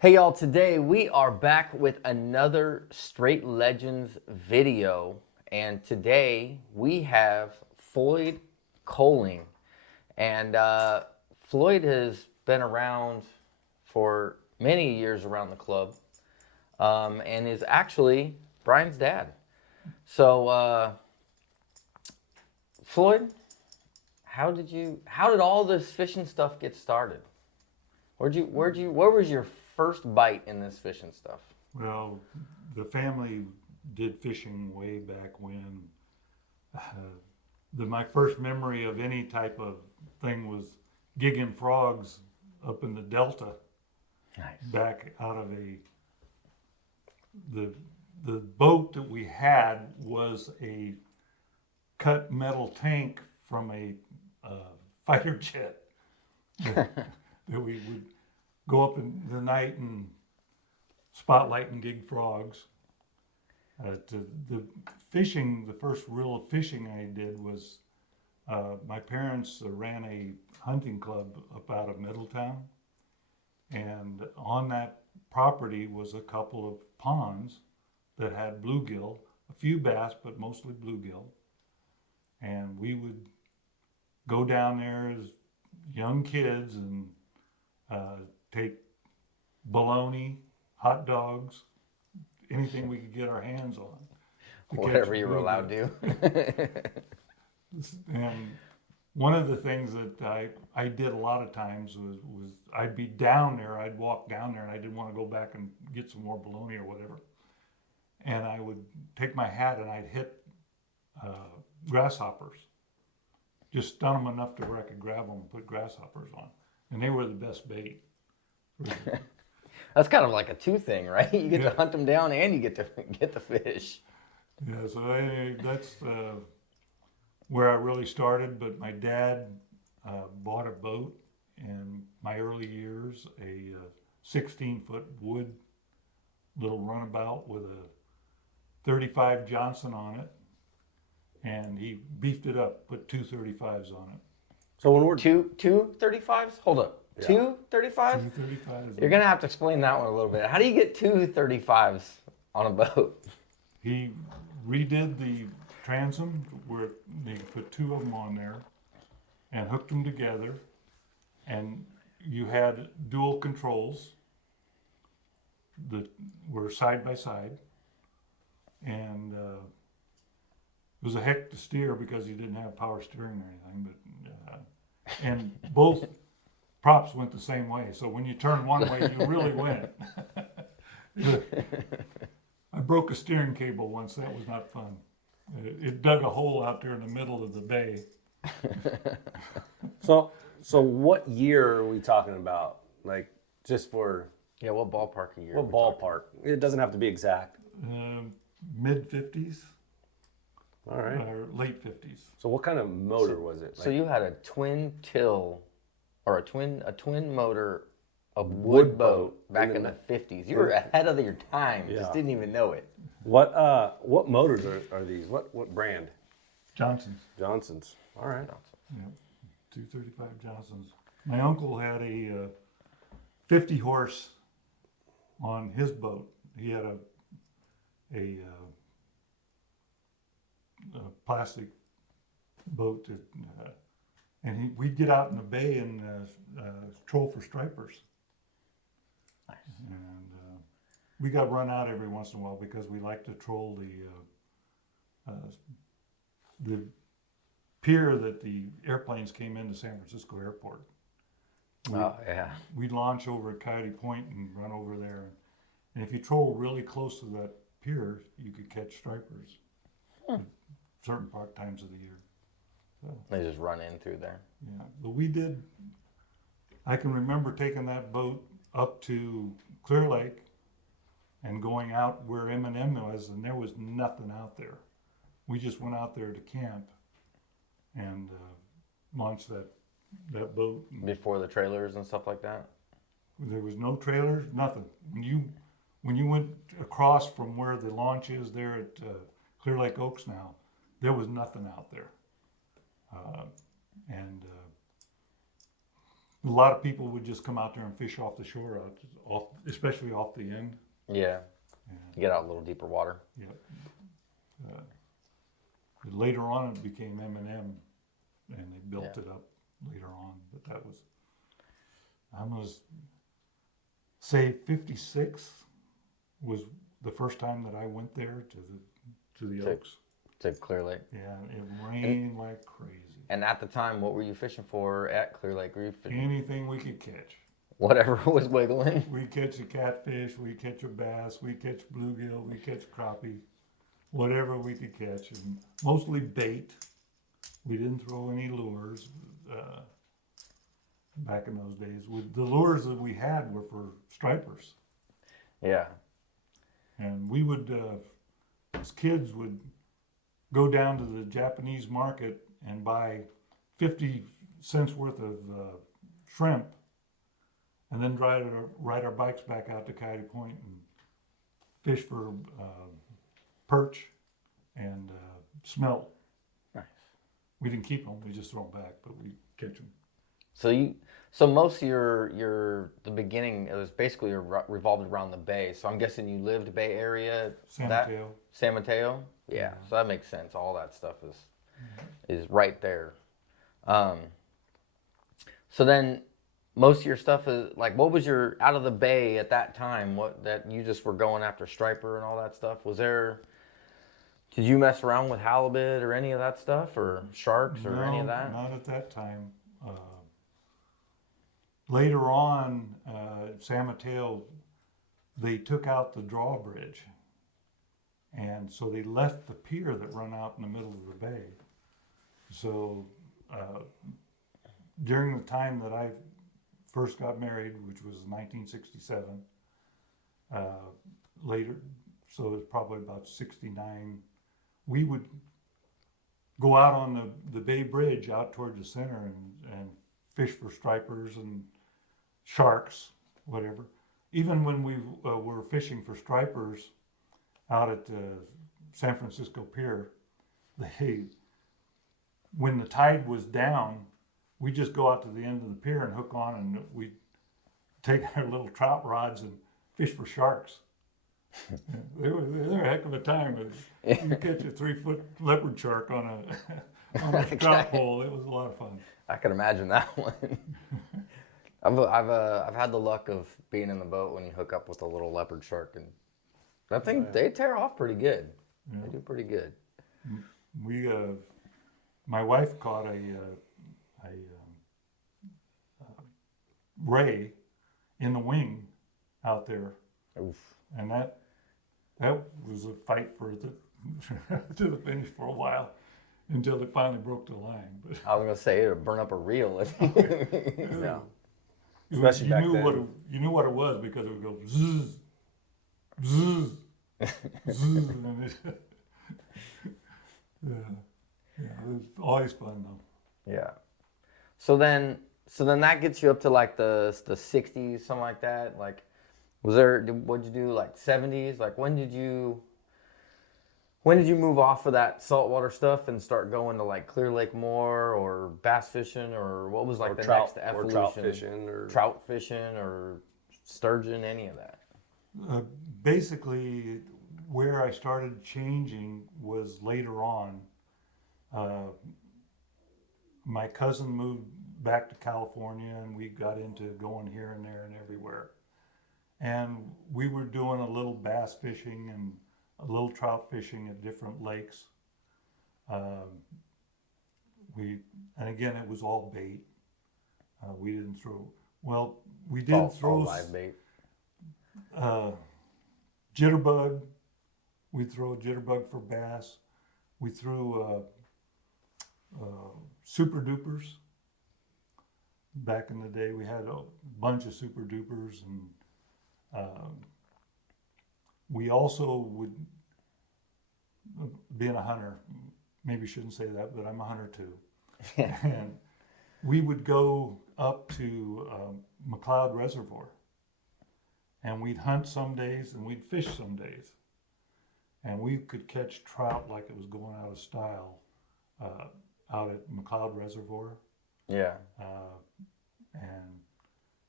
Hey y'all, today we are back with another Strait Legends video, and today we have Floyd Koelling. And Floyd has been around for many years around the club, and is actually Brian's dad. So Floyd, how did all this fishing stuff get started? Where was your first bite in this fishing stuff? Well, the family did fishing way back when. My first memory of any type of thing was gigging frogs up in the Delta. Nice. Back out of the boat that we had was a cut metal tank from a fighter jet that we would go up in the night and spotlight and gig frogs. The fishing, the first real fishing I did was my parents ran a hunting club up out of Middletown, and on that property was a couple of ponds that had bluegill, a few bass, but mostly bluegill. And we would go down there as young kids and take bologna, hot dogs, anything we could get our hands on. Whatever you were allowed to. And one of the things that I did a lot of times was I'd be down there, I'd walk down there, and I didn't want to go back and get some more bologna or whatever. And I would take my hat and I'd hit grasshoppers. Just stun them enough to where I could grab them and put grasshoppers on. And they were the best bait. That's kind of like a two thing, right? You get to hunt them down and you get to get the fish. Yeah, so that's where I really started. But my dad bought a boat in my early years, a 16-foot wood little runabout with a 35 Johnson on it. And he beefed it up, put two 35s on it. So when we're two 35s? Hold up. Yeah. Two 35s? Two 35s. You're going to have to explain that one a little bit. How do you get two 35s on a boat? He redid the transom where they put two of them on there and hooked them together. And you had dual controls that were side by side. And it was a heck to steer because you didn't have power steering or anything. But and both props went the same way. So when you turn one way, you really went. I broke a steering cable once. That was not fun. It dug a hole out there in the middle of the bay. So what year are we talking about? Like, just for... Yeah, what ballpark a year? What ballpark? It doesn't have to be exact. Mid-50s. All right. Or late 50s. So what kind of motor was it? So you had a twin till, or a twin motor, a wood boat back in the 50s. You were ahead of your time. Yeah. Just didn't even know it. What motors are these? What brand? Johnson's. Johnson's. All right. Yeah, 235 Johnson's. My uncle had a 50 horse on his boat. He had a plastic boat that, and we'd get out in the bay and troll for stripers. Nice. And we got run out every once in a while because we like to troll the pier that the airplanes came into San Francisco Airport. Oh, yeah. We'd launch over at Coyote Point and run over there. And if you troll really close to that pier, you could catch stripers at certain times of the year. So, They just run in through there. yeah, but we did. I can remember taking that boat up to Clear Lake and going out where M&M was, and there was nothing out there. We just went out there to camp and launched that boat. Before the trailers and stuff like that? There was no trailers, nothing. When you went across from where the launch is there at Clear Lake Oaks now, there was nothing out there. And A lot of people would just come out there and fish off the shore, especially off the end. Yeah. You get out a little deeper water. Yeah. Later on, it became M&M, and they built it up later on. But that was, I'm gonna say, 56 was the first time that I went there to the Oaks. To Clear Lake. Yeah, it rained like crazy. And at the time, what were you fishing for at Clear Lake? Were you fishing Anything we could catch. whatever was wiggling? We catch a catfish, we catch a bass, we catch bluegill, we catch crappie, whatever we could catch, and mostly bait. We didn't throw any lures back in those days. The lures that we had were for stripers, Yeah. and we would, as kids, would go down to the Japanese market and buy 50 cents worth of shrimp, and then ride our bikes back out to Coyote Point and fish for perch and smelt. Nice. We didn't keep them; we just throw them back, but we catch them. So most of the beginning, it was basically revolved around the bay. So I'm guessing you lived Bay Area. San Mateo. San Mateo. Yeah. So that makes sense. All that stuff is right there. So then, most of your stuff is like, what was your out of the bay at that time? What that you just were going after striper and all that stuff? Was there? Did you mess around with halibut or any of that stuff, or sharks or any of that? Not at that time. Later on, San Mateo, they took out the drawbridge, and so they left the pier that run out in the middle of the bay. So during the time that I first got married, which was 1967, later, so it was probably about 69, we would go out on the Bay Bridge out toward the center and fish for stripers and sharks, whatever. Even when we were fishing for stripers out at San Francisco Pier, when the tide was down, we just go out to the end of the pier and hook on, and we take our little trout rods and fish for sharks. They're a heck of a time. You catch a 3-foot leopard shark on a trout pole. It was a lot of fun. I can imagine that one. I've had the luck of being in the boat when you hook up with a little leopard shark, and I think they tear off pretty good. Yeah. They do pretty good. My wife caught a ray in the wing out there. Oof. And that was a fight for to the finish for a while until it finally broke the line. But I was gonna say it would burn up a reel. No. Especially you knew what it was because it would go zzz, zzz, zzz, and it was always fun though. Yeah. So then that gets you up to like the 60s, something like that. Like, what'd you do, like 70s? Like, when did you move off of that saltwater stuff and start going to like Clear Lake more, or bass fishing, or what was like the next evolution? Or trout fishing or sturgeon, any of that? Basically, where I started changing was later on. My cousin moved back to California, and we got into going here and there and everywhere. And we were doing a little bass fishing and a little trout fishing at different lakes. And again, it was all bait. We didn't throw. Well, we did throw all live bait. Jitterbug. We throw a jitterbug for bass. We threw super dupers. Back in the day, we had a bunch of super dupers, and we also would, being a hunter, maybe shouldn't say that, but I'm a hunter too. And we would go up to McLeod Reservoir, and we'd hunt some days and we'd fish some days. And we could catch trout like it was going out of style out at McLeod Reservoir. Yeah. and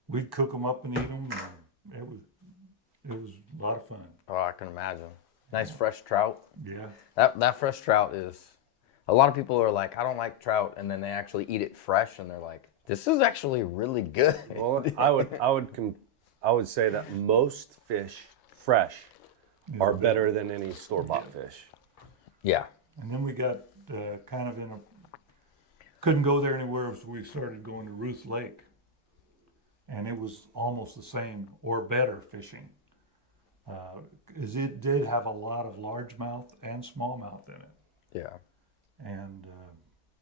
we'd cook them up and eat them. And it was a lot of fun. Oh, I can imagine. Nice fresh trout. Yeah. That fresh trout is. A lot of people are like, I don't like trout, and then they actually eat it fresh, and they're like, this is actually really good. Well, I would say that most fish fresh are better than any store-bought fish. Yeah. And then we got kind of couldn't go there anywhere, so we started going to Ruth Lake. And it was almost the same or better fishing. Because it did have a lot of largemouth and smallmouth in it. Yeah. And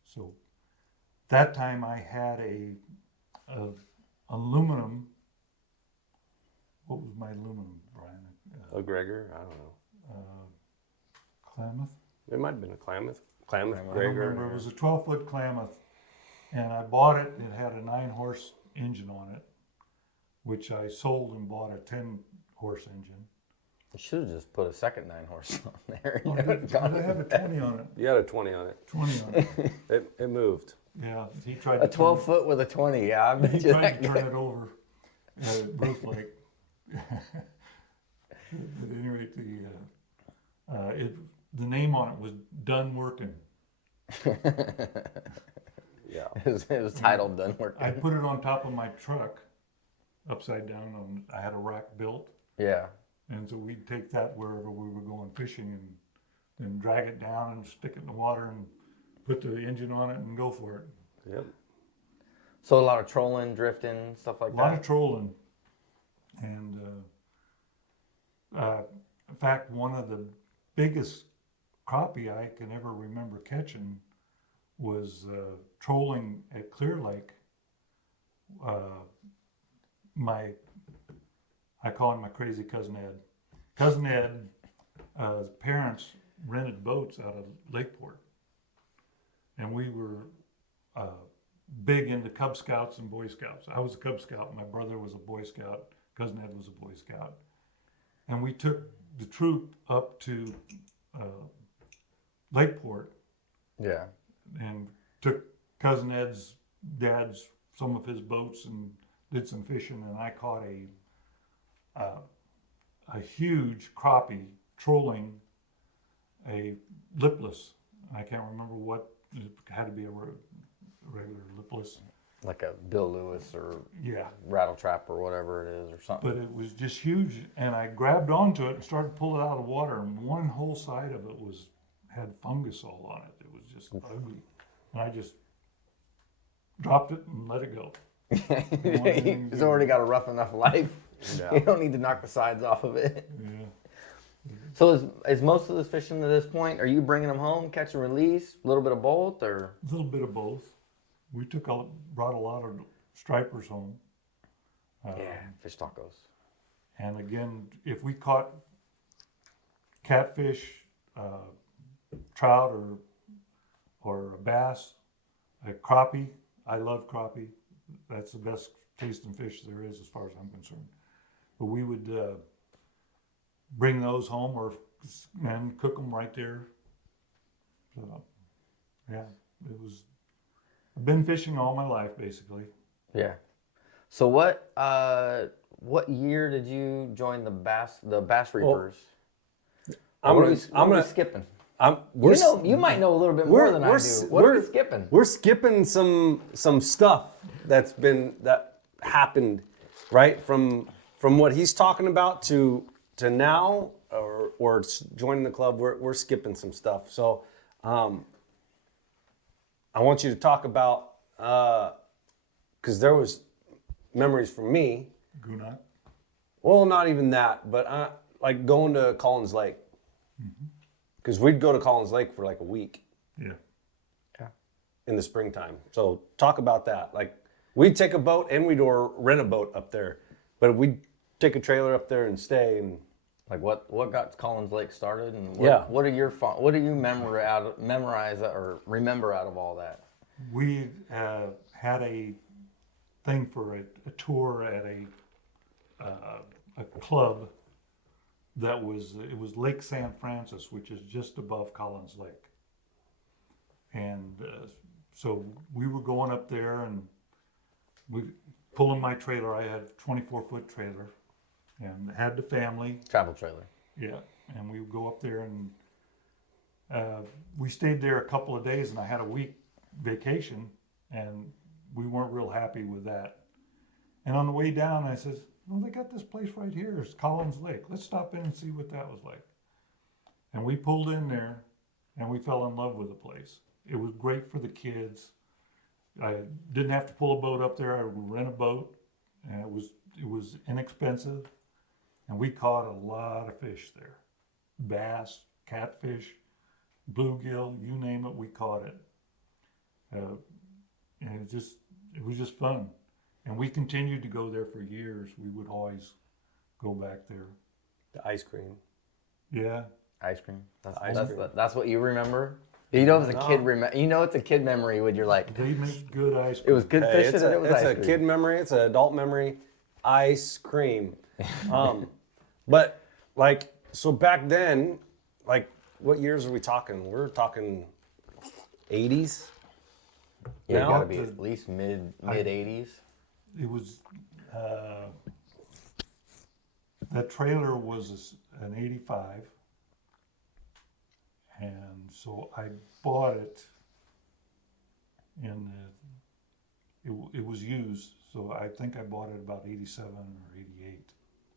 so that time I had a aluminum. What was my aluminum, Brian? A Gregor? I don't know. Klamath? It might have been a Klamath. I don't Gregor. remember. It was a 12-foot Klamath. And I bought it. It had a 9-horse engine on it, which I sold and bought a 10-horse engine. You should have just put a second 9-horse on there. Oh, I have a 20 on it. You had a 20 on it. 20 on it. It moved. Yeah, he tried A to 12-foot with a 20, yeah. I bet He you tried that to turn guy- it over at Ruth Lake. At any rate, the name on it was Done Working. Yeah. It was titled Done Working. I put it on top of my truck, upside down. I had a rack built, Yeah. and so we'd take that wherever we were going fishing, and then drag it down and stick it in the water and put the engine on it and go for it. Yep. So a lot of trolling, drifting, stuff like A lot that. of trolling, and in fact, one of the biggest crappie I can ever remember catching was trolling at Clear Lake. I call him my crazy cousin Ed. Cousin Ed, parents rented boats out of Lakeport, and we were big into Cub Scouts and Boy Scouts. I was a Cub Scout, my brother was a Boy Scout, cousin Ed was a Boy Scout. And we took the troop up to Lakeport Yeah. and took cousin Ed's dad's, some of his boats, and did some fishing, and I caught a huge crappie trolling a lipless. I can't remember what, it had to be a regular lipless. Like a Bill Lewis or Yeah, Rattle Trap or whatever it is or something. but it was just huge, and I grabbed onto it and started pulling it out of the water, and one whole side of it had fungus all on it. It was just ugly, and I just dropped it and let it go. He's already got a rough enough life. Yeah. You don't need to knock the sides off of it. Yeah. So is most of this fishing to this point, are you bringing them home, catch and release, a little bit of both, or? A little bit of both. We brought a lot of stripers home. Fish tacos. And again, if we caught catfish, trout, or a bass, a crappie, I love crappie. That's the best tasting fish there is as far as I'm concerned. But we would bring those home and cook them right there. Yeah, it was. I've been fishing all my life, basically. Yeah. So what year did you join the Bass Reapers? I'm What gonna, are I'm we gonna, skipping? we're, You might know a little bit more than I do. What are we skipping? We're skipping some stuff that happened, right? From what he's talking about to now, or joining the club. We're skipping some stuff. So, I want you to talk about because there was memories from me. Gunot. Well, not even that, but like going to Collins Lake. Because we'd go to Collins Lake for like a week Yeah. in the springtime. So talk about that. Like we'd take a boat and we'd rent a boat up there, but we'd take a trailer up there and stay. And Like what got Collins Lake started, and Yeah. what do you memorize or remember out of all that? We had a thing for a tour at a club that was Lake San Francis, which is just above Collins Lake. And so we were going up there, and we pulling my trailer. I had a 24-foot trailer, and had the family. Travel trailer. Yeah, and we would go up there, and we stayed there a couple of days, and I had a week vacation, and we weren't real happy with that. And on the way down, I says, "Well, they got this place right here. It's Collins Lake. Let's stop in and see what that was like." And we pulled in there, and we fell in love with the place. It was great for the kids. I didn't have to pull a boat up there. I would rent a boat, and it was inexpensive, and we caught a lot of fish there. Bass, catfish, bluegill, you name it, we caught it. And it was just fun. And we continued to go there for years. We would always go back there. The ice cream. Yeah. Ice cream. Ice cream. That's what you remember? You know it's a No. kid you know it's a kid memory when you're like, They make good ice it cream. was good Hey, fishing it's and it was it's ice a cream. kid memory. It's an adult memory. Ice cream. But like, so back then, like, what years are we talking? We're talking 80s. Yeah, it now gotta be to- at least mid 80s. It was, that trailer was an 85. And so I bought it it was used. So I think I bought it about 87 or 88.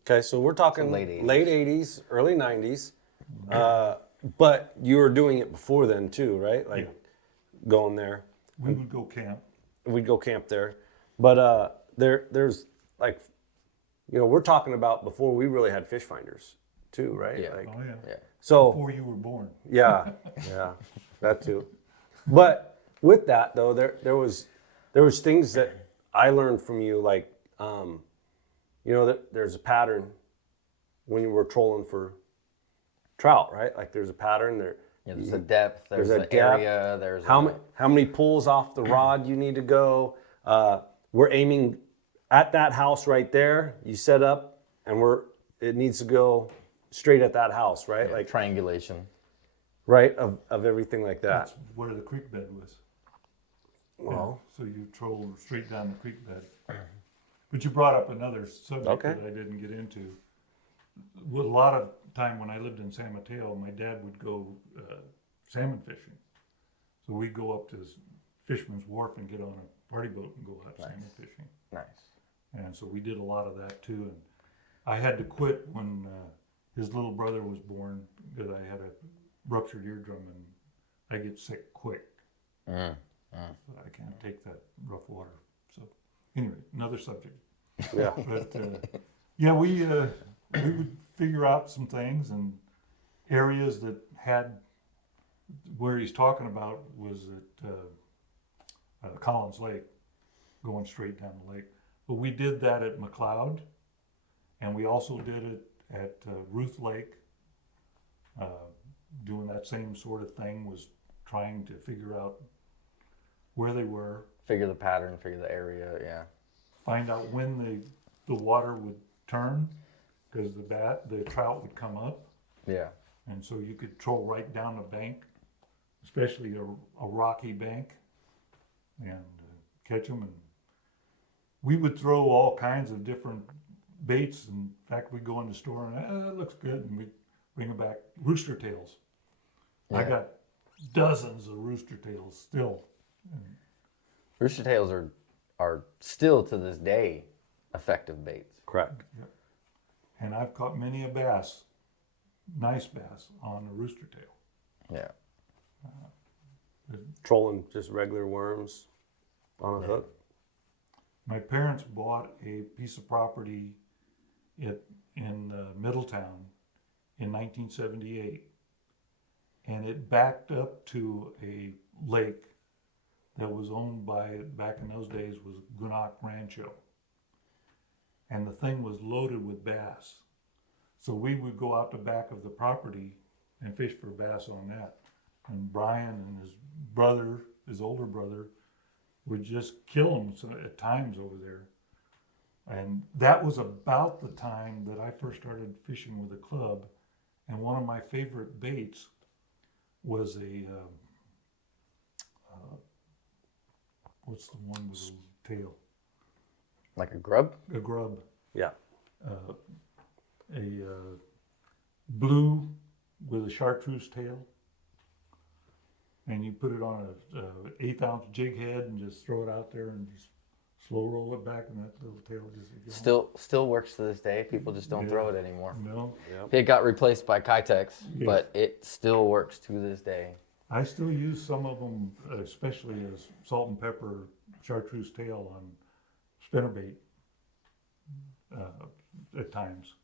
Okay, so we're talking So late 80s. late 80s, early 90s. But you were doing it before then too, right? Like going there. We would go camp. We'd go camp there. But there's like, you know, we're talking about before we really had fish finders too, right? Yeah. Like, Oh, yeah. Yeah. so Before you were born. yeah, that too. But with that though, there was things that I learned from you, like, you know, that there's a pattern when you were trolling for trout, right? Like there's a pattern there. Yeah, there's a depth, there's a an depth. area, there's How many pulls off the rod you need to go? We're aiming at that house right there. You set up, and it needs to go straight at that house, right? Like triangulation. right of everything like that. That's where the creek bed was. Well, So you troll straight down the creek bed. But you brought up another subject Okay. that I didn't get into. With a lot of time when I lived in San Mateo, my dad would go salmon fishing. So we'd go up to Fisherman's Wharf and get on a party boat and go out salmon fishing. Nice. And so we did a lot of that too. And I had to quit when his little brother was born because I had a ruptured eardrum and I get sick quick. So I can't take that rough water. So anyway, another subject. yeah. But yeah, we would figure out some things, and areas that had where he's talking about was at Collins Lake, going straight down the lake. But we did that at McLeod, and we also did it at Ruth Lake. Doing that same sort of thing, was trying to figure out where they were, Figure the pattern, figure the area, yeah. find out when the water would turn, because the trout would come up, Yeah. and so you could troll right down the bank, especially a rocky bank, and catch them. And we would throw all kinds of different baits. In fact, we'd go in the store and it looks good, and we'd bring it back. Rooster tails. I Yeah. got dozens of rooster tails still. Rooster tails are still to this day effective baits. Correct. And I've caught many a bass, nice bass, on a rooster tail. Yeah. Trolling just regular worms on a hook. My parents bought a piece of property in Middletown in 1978, and it backed up to a lake that was owned by, back in those days, was Gwinnett Rancho. And the thing was loaded with bass. So we would go out the back of the property and fish for bass on that. And Brian and his brother, his older brother, would just kill them at times over there. And that was about the time that I first started fishing with a club. And one of my favorite baits was what's the one with the tail? Like a grub? a grub, Yeah. a blue with a chartreuse tail, and you put it on a 1/8 ounce jig head and just throw it out there and just slow roll it back, and that little tail just Still works to this day. People just don't throw it anymore. No, It got replaced by Kitex, Yes. but it still works to this day. I still use some of them, especially as salt and pepper chartreuse tail on spinnerbait at times.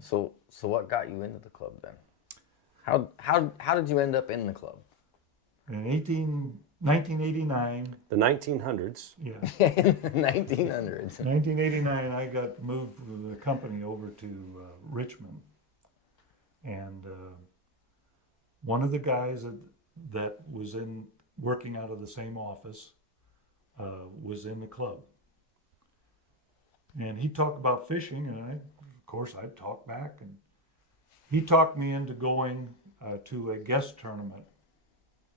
So what got you into the club then? How did you end up in the club? In 1989, The 1900s. yeah, In the 1900s. 1989, I got moved with the company over to Richmond, and one of the guys that was working out of the same office was in the club, and he talked about fishing, and of course, I'd talk back, and he talked me into going to a guest tournament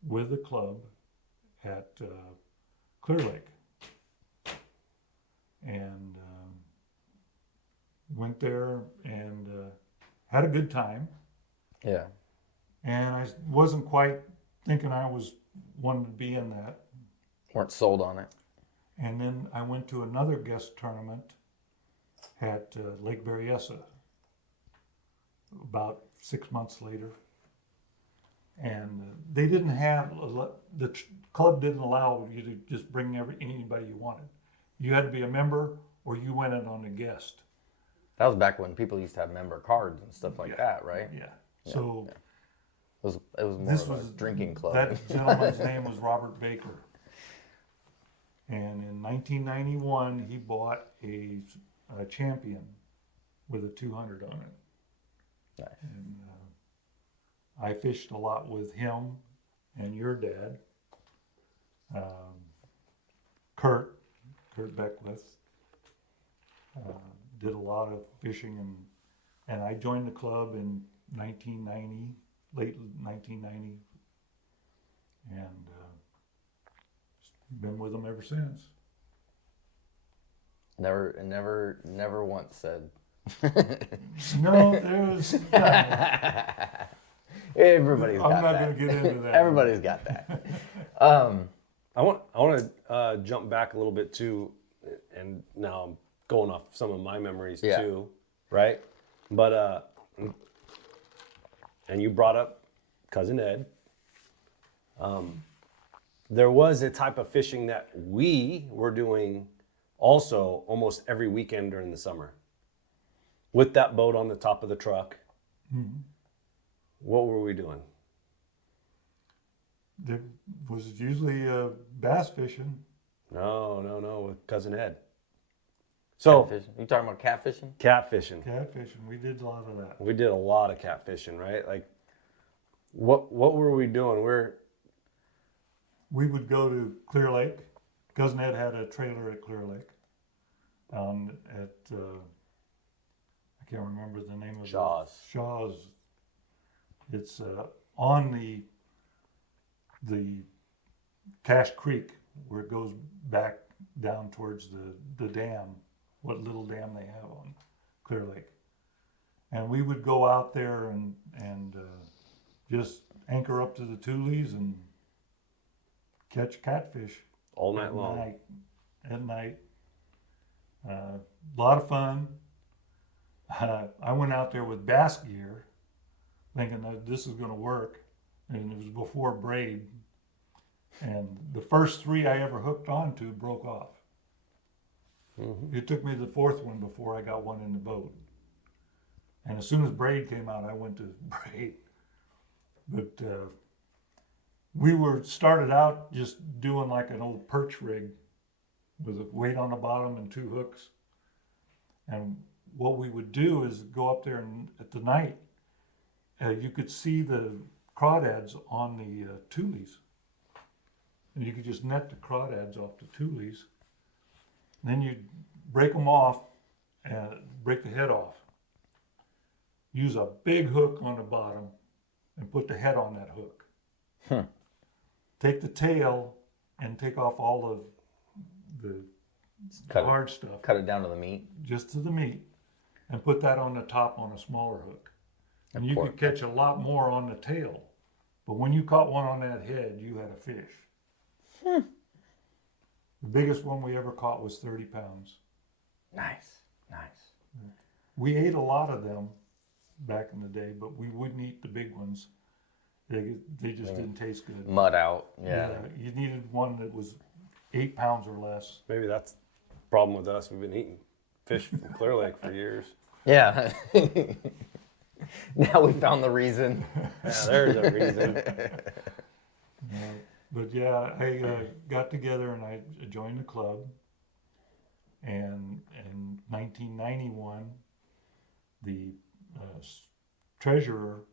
with the club at Clear Lake, and went there and had a good time. Yeah. And I wasn't quite thinking I was wanting to be in that. Weren't sold on it. And then I went to another guest tournament at Lake Berryessa about 6 months later. And they didn't have, the club didn't allow you to just bring anybody you wanted. You had to be a member or you went in on a guest. That was back when people used to have member cards and stuff like that, right? Yeah. So It was more this of was a drinking club. That gentleman's name was Robert Baker. And in 1991, he bought a Champion with a 200 on it. Nice. And I fished a lot with him and your dad, Kurt Beckwith. Did a lot of fishing, and I joined the club in 1990, late 1990, and been with them ever since. Never once said. No, there was. Everybody's got I'm not that. going to get into that. Everybody's got that. I want to jump back a little bit too, and now I'm going off some of my memories Yeah. too, right? But and you brought up Cousin Ed. There was a type of fishing that we were doing also almost every weekend during the summer, with that boat on the top of the truck. Mhm. What were we doing? There was usually bass fishing. No, with Cousin Ed. So Catfishing. You talking about catfishing? catfishing. Catfishing, we did a lot of that. We did a lot of catfishing, right? Like, what were we doing? We would go to Clear Lake. Cousin Ed had a trailer at Clear Lake. At I can't remember the name of Shaw's. it. Shaw's. It's on the Cache Creek where it goes back down towards the dam, what little dam they have on Clear Lake. And we would go out there and just anchor up to the tules and catch catfish All night long. At night. A lot of fun. I went out there with bass gear, thinking that this is going to work, and it was before braid. And the first 3 I ever hooked onto broke off. Mm-hmm. It took me to the 4th one before I got one in the boat. And as soon as braid came out, I went to braid. But we started out just doing like an old perch rig with a weight on the bottom and 2 hooks. And what we would do is go up there and at the night, you could see the crawdads on the tules. And you could just net the crawdads off the tules. And then you'd break them off and break the head off. Use a big hook on the bottom and put the head on that hook. Huh. Take the tail and take off all of the Cut hard stuff, Cut it down to the meat. just to the meat, and put that on the top on a smaller hook. And you could catch a lot more on the tail. But when you caught one on that head, you had a fish. The biggest one we ever caught was 30 pounds. Nice. We ate a lot of them back in the day, but we wouldn't eat the big ones. They just didn't taste good. Mud out. Yeah. You needed one that was 8 pounds or less. Maybe that's the problem with us. We've been eating fish from Clear Lake for years. Yeah. Now we found the reason. Yeah, there's a reason. But yeah, I got together and I joined the club. And in 1991, the treasurer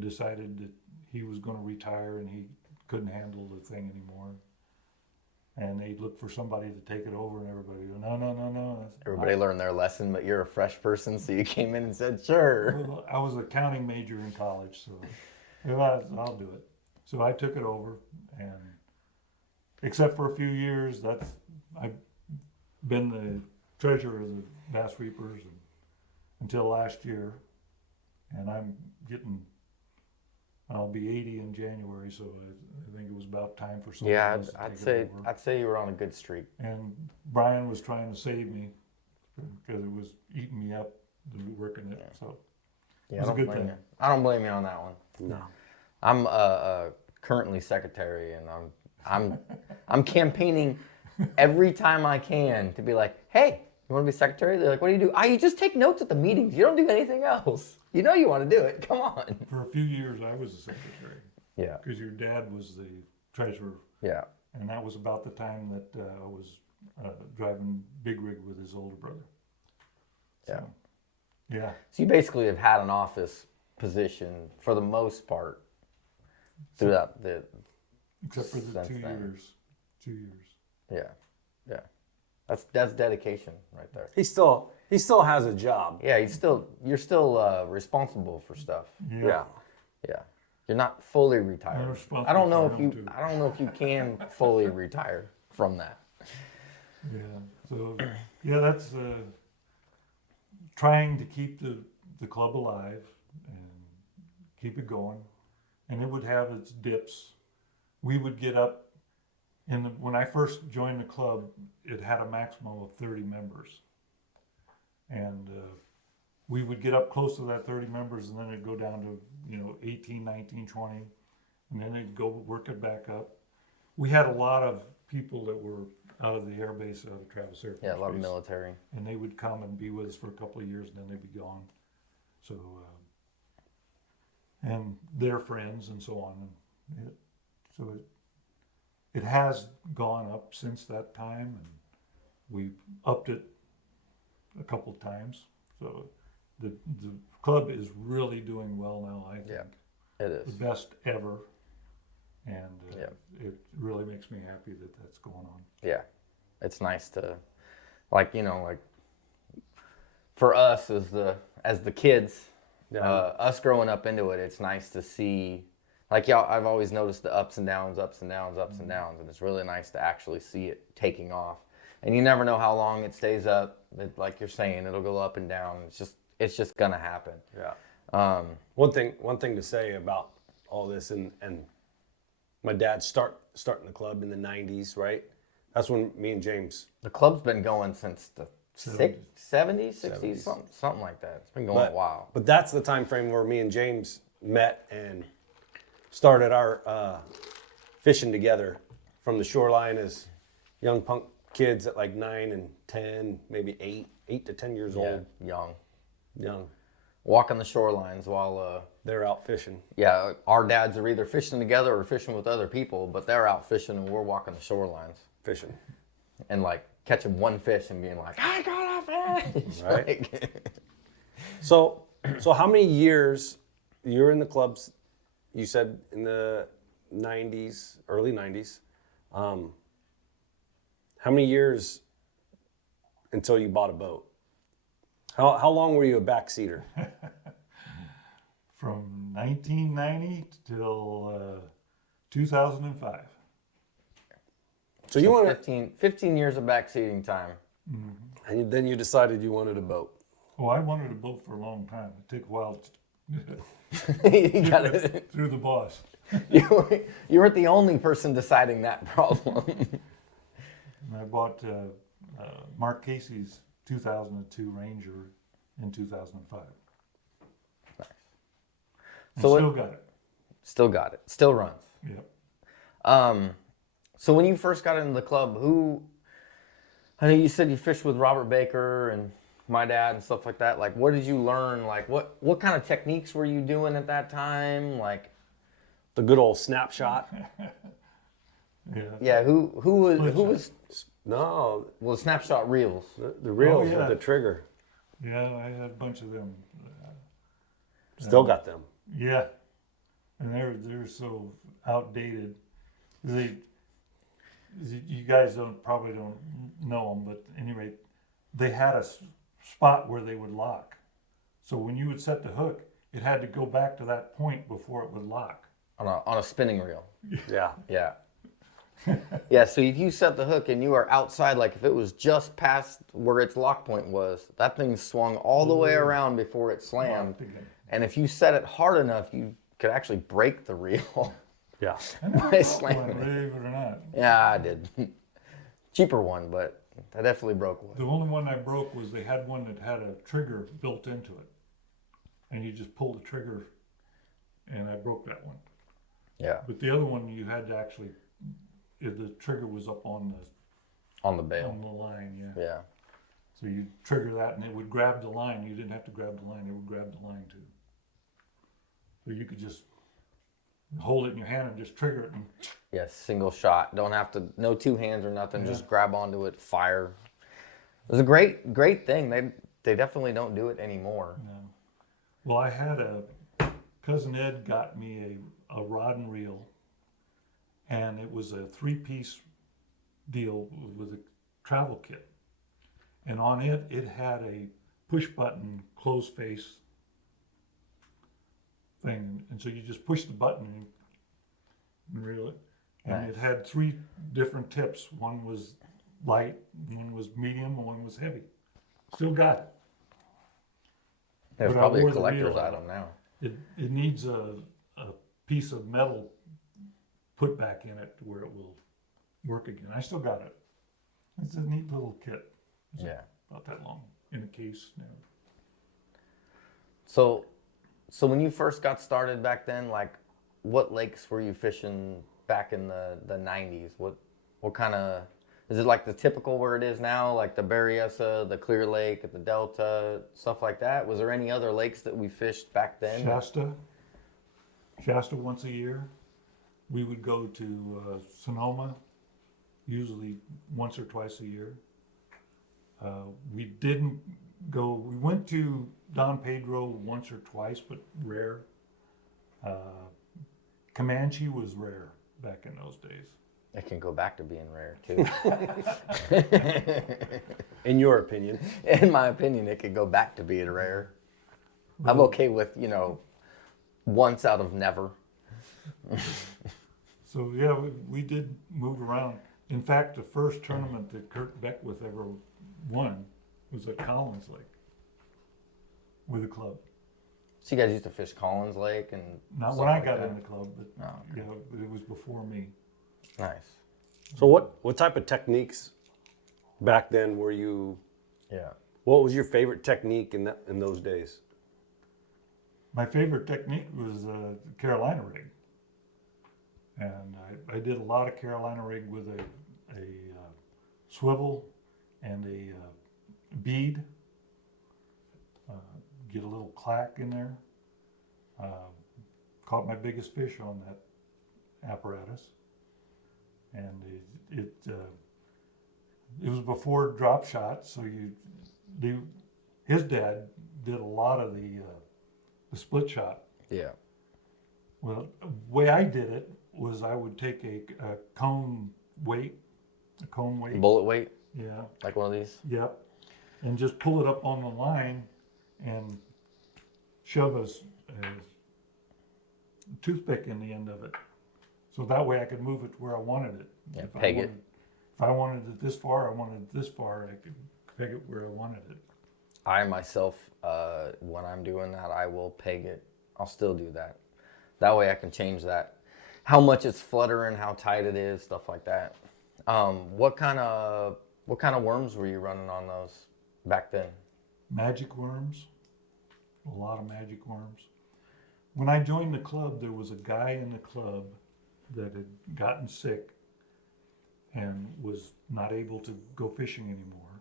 decided that he was going to retire and he couldn't handle the thing anymore. And they looked for somebody to take it over, and everybody go, no. Everybody learned their lesson, but you're a fresh person, so you came in and said, sure. Well, I was an accounting major in college, so I'll do it. So I took it over, and except for a few years, I've been the treasurer of the Bass Reapers until last year, and I'll be 80 in January, so I think it was about time for someone else to take it over. I'd say you were on a good streak. And Brian was trying to save me because it was eating me up working it. So Yeah, it was a good thing. I don't blame you on that one. No. I'm currently secretary, and I'm campaigning every time I can to be like, hey, you want to be secretary? They're like, what do you do? You just take notes at the meetings. You don't do anything else. You know you want to do it. Come on. For a few years, I was the secretary. Yeah. Because your dad was the treasurer. Yeah. And that was about the time that I was driving big rig with his older brother. Yeah. So, yeah. So you basically have had an office position for the most part throughout the. Except for the since 2 then. years. 2 years. Yeah. Yeah. That's dedication right there. He still has a job. Yeah, you're still responsible for stuff. Yeah. Yeah. You're not fully retired. I'm responsible I don't know for if him, you too. I don't know if you can fully retire from that. Yeah. So yeah, that's trying to keep the club alive and keep it going. And it would have its dips. We would get up when I first joined the club, it had a maximum of 30 members. And we would get up close to that 30 members, and then it'd go down to 18, 19, 20, and then it'd go work it back up. We had a lot of people that were out of the air base, out of Travis Air Force Yeah, a lot of Base, military. and they would come and be with us for a couple of years, and then they'd be gone. So and their friends and so on. And it has gone up since that time, and we've upped it a couple of times. So the club is really doing well now, I think. Yeah, it is. The best ever. And Yeah. it really makes me happy that that's going on. Yeah. It's nice to like for us as the kids, us growing up into it, it's nice to see like y'all. I've always noticed the ups and downs, and it's really nice to actually see it taking off. And you never know how long it stays up. Like you're saying, it'll go up and down. It's just gonna happen. Yeah. One thing to say about all this, and my dad starting the club in the 90s, right? That's when me and James. The club's been going since the 70s, 60s, something like that. It's been going a while. But that's the time frame where me and James met and started our fishing together from the shoreline as young punk kids at like 9 and 10, maybe 8 to 10 years old. Young. Walking the shorelines while they're out fishing. Yeah, our dads are either fishing together or fishing with other people, but they're out fishing and we're walking the shorelines. Fishing. And like catching one fish and being like, I got a fish. Right. So how many years you're in the clubs? You said in the 90s, early 90s. How many years until you bought a boat? How long were you a backseater? From 1990 till 2005. So you want 15 years of backseating time. and then you decided you wanted a boat. Oh, I wanted a boat for a long time. It took a while You got it. through the boss. You weren't the only person deciding that problem. And I bought Mark Casey's 2002 Ranger in 2005. Nice. And So still got it. Still got it. Still runs. Yep. So when you first got into the club, I know you said you fished with Robert Baker and my dad and stuff like that. Like, what did you learn? Like, what kind of techniques were you doing at that time? Like, The good old snapshot. Yeah. yeah, who was No, well, snapshot reels. the reels yeah. with the trigger. Yeah, I had a bunch of them. Still got them. Yeah, and they're so outdated. You guys probably don't know them, but at any rate, they had a spot where they would lock. So when you would set the hook, it had to go back to that point before it would lock. On a spinning reel. Yeah. Yeah. Yeah, so if you set the hook and you are outside, like if it was just past where its lock point was, that thing swung all the way around before it slammed. Locked again. And if you set it hard enough, you could actually break the reel. Yeah. By slamming it. Believe it or not. Yeah, I did. Cheaper one, but I definitely broke one. The only one I broke was they had one that had a trigger built into it. And you just pull the trigger, and I broke that one. Yeah, But the other one, you had to actually, the trigger was up on on the bail. the line, yeah. Yeah. So you trigger that and it would grab the line. You didn't have to grab the line, it would grab the line too. So you could just hold it in your hand and just trigger it. And Yes, single shot. Don't have to, no two hands or nothing. Yeah. Just grab onto it, fire. It was a great thing. They definitely don't do it anymore. well, I had cousin Ed got me a rod and reel, and it was a 3-piece deal with a travel kit. And on it, it had a push button close face thing. And so you just push the button and reel it. And Nice. it had 3 different tips. One was light, one was medium, and one was heavy. Still got it. It's But I probably a wore the collector's reel. item now. It needs a piece of metal put back in it where it will work again. I still got it. It's a neat little kit. It's Yeah. about that long in a case now. So when you first got started back then, like what lakes were you fishing back in the 90s? What kind of, is it like the typical where it is now, like the Berryessa, the Clear Lake, the Delta, stuff like that? Was there any other lakes that we fished back then? Shasta once a year. We would go to Sonoma, usually once or twice a year. We went to Don Pedro once or twice, but rare. Comanche was rare back in those days. It can go back to being rare too. In your opinion. In my opinion, it could go back to being rare. I'm okay with, once out of never. So yeah, we did move around. In fact, the first tournament that Kurt Beckwith ever won was at Collins Lake with a club. So you guys used to fish Collins Lake and Not stuff when I like got that? in the club, but Oh, okay. but it was before me. Nice. So what type of techniques back then were you? Yeah. What was your favorite technique in those days? My favorite technique was the Carolina rig, and I did a lot of Carolina rig with a swivel and a bead. Get a little clack in there. Caught my biggest fish on that apparatus, and it was before drop shot, so his dad did a lot of the split shot. Yeah. Well, the way I did it was I would take a cone weight. Bullet weight, Yeah, like one of these. yep. And just pull it up on the line and shove a toothpick in the end of it. So that way I could move it to where I wanted it. Yeah, If I peg it. wanted- if I wanted it this far, I wanted it this far, I could peg it where I wanted it. I myself, when I'm doing that, I will peg it. I'll still do that. That way I can change that. How much it's fluttering, how tight it is, stuff like that. What kind of worms were you running on those back then? Magic worms, a lot of magic worms. When I joined the club, there was a guy in the club that had gotten sick and was not able to go fishing anymore.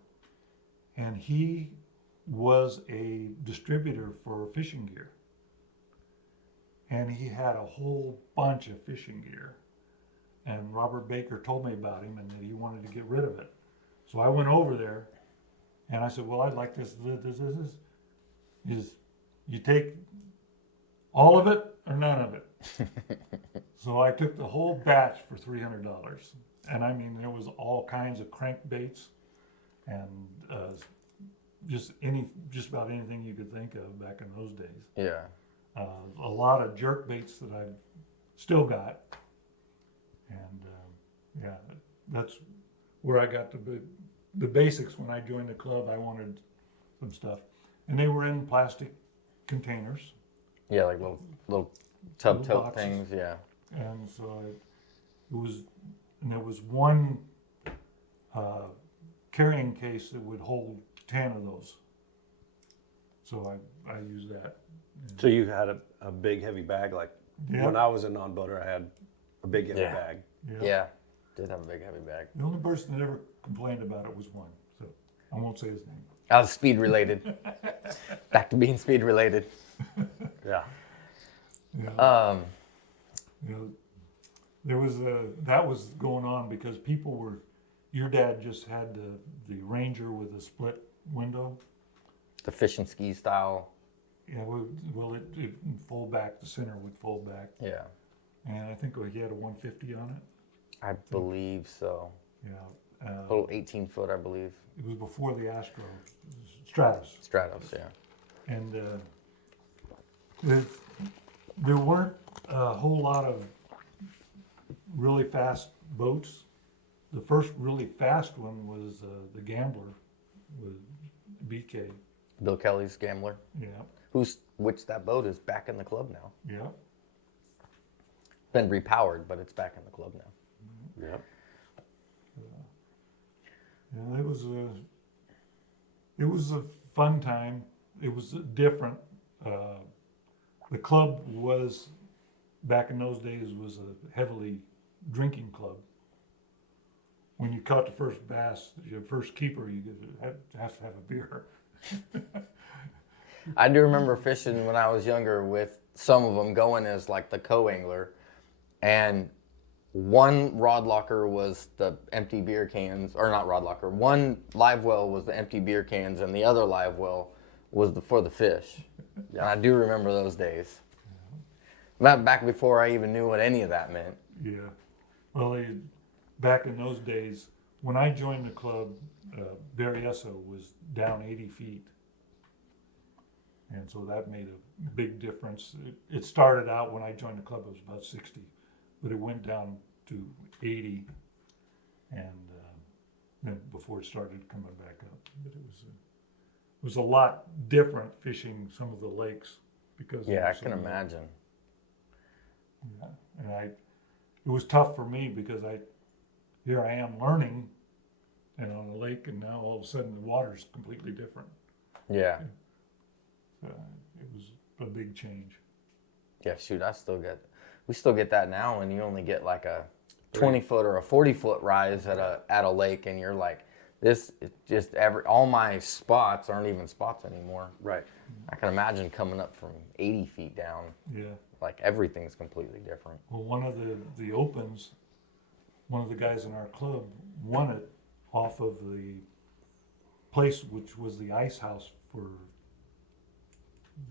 And he was a distributor for fishing gear. And he had a whole bunch of fishing gear. And Robert Baker told me about him and that he wanted to get rid of it. So I went over there and I said, well, I'd like this is you take all of it or none of it. So I took the whole batch for $300. And I mean, there was all kinds of crankbaits and just about anything you could think of back in those days. Yeah. A lot of jerk baits that I've still got, and yeah, that's where I got the basics. When I joined the club, I wanted some stuff, and they were in plastic containers. Yeah, like little tub Little tote boxes. things. Yeah. And so there was one carrying case that would hold 10 of those. So I used that. So you had a big heavy bag, like Yeah. when I was a non-boater, I had a big heavy Yeah. bag. Yeah. Did have a big heavy bag. The only person that ever complained about it was one, so I won't say his name. I was speed related. Back to being speed related. Yeah. Yeah. There was that was going on because people were. Your dad just had the Ranger with a split window. The fish and ski style. Yeah, well, it would fold back. The center would fold back, Yeah. and I think he had a 150 on it. I believe so. Yeah, A little 18-foot, I believe. it was before the Astro Stratus, Stratos, yeah. and there weren't a whole lot of really fast boats. The first really fast one was the Gambler with BK. Bill Kelly's Gambler. Yeah, Which that boat is back in the club now. yeah. Been repowered, but it's back in the club now. Yep. Yeah, it was a fun time. It was different. The club was back in those days was a heavily drinking club. When you caught the first bass, your first keeper, you have to have a beer. I do remember fishing when I was younger with some of them going as like the co-angler, and one rod locker was the empty beer cans, or not rod locker. One live well was the empty beer cans, and the other live well was for the fish. And I do remember those days. Back before I even knew what any of that meant. Yeah. Well, back in those days, when I joined the club, Berryessa was down 80 feet. And so that made a big difference. It started out when I joined the club, it was about 60, but it went down to 80, and then before it started coming back up. But it was a lot different fishing some of the lakes because Yeah, I of can some of the- imagine. Yeah, and it was tough for me because here I am learning, and on a lake, and now all of a sudden the water's completely different. Yeah. It was a big change. Yeah, shoot, we still get that now, and you only get like a 20-foot or a 40-foot rise at a lake, and you're like, this is just all my spots aren't even spots anymore. Right. I can imagine coming up from 80 feet down, Yeah. like everything's completely different. Well, one of the opens, one of the guys in our club won it off of the place which was the ice house for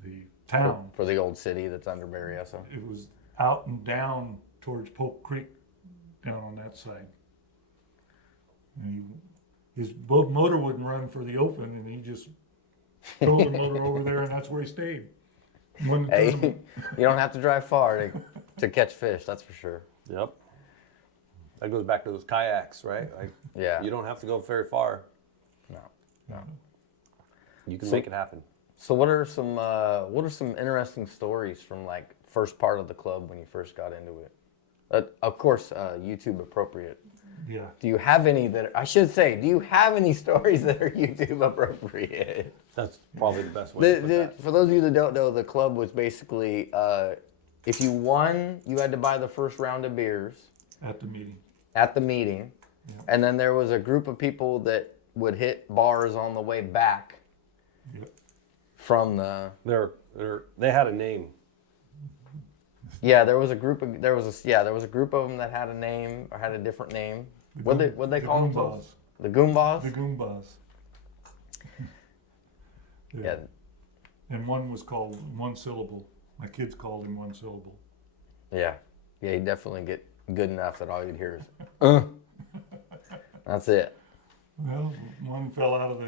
the town. For the old city that's under Berryessa. It was out and down towards Polk Creek, down on that side. And his motor wouldn't run for the open, and he just threw the motor over there, and that's where he stayed. Won the Hey, tournament. you don't have to drive far to catch fish, that's for sure. Yep. That goes back to those kayaks, right? Like, Yeah. you don't have to go very far. No, no. You can So- make it happen. So what are some interesting stories from like first part of the club when you first got into it? Of course, YouTube appropriate. Yeah. Do you have any that I should say? Do you have any stories that are YouTube appropriate? That's probably the best way to put that. For those of you that don't know, the club was basically if you won, you had to buy the first round of beers At the meeting. at the meeting, and then there was a group of people that would hit bars on the way back Yep. from the. They had a name. Yeah, there was a group of there was a group of them that had a name or had a different name. What they The call Goombas. themselves? The Goombas. The Goombas. Yeah, And one was called one syllable. My kids called him one syllable. yeah, you definitely get good enough that all you'd hear is, That's it. Well, one fell out of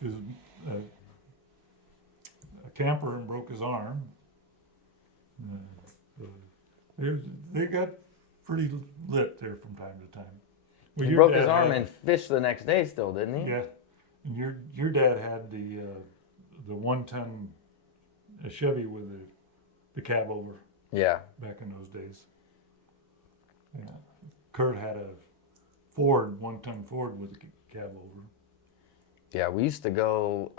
his a camper and broke his arm. They got pretty lit there from time to time. Well, He your broke his dad arm had- and fished the next day still, didn't he? Yeah, and your dad had the 1-ton Chevy with the cab over Yeah. back in those days. Yeah, Kurt had a Ford 1-ton Ford with a cab over. Yeah, we used to go,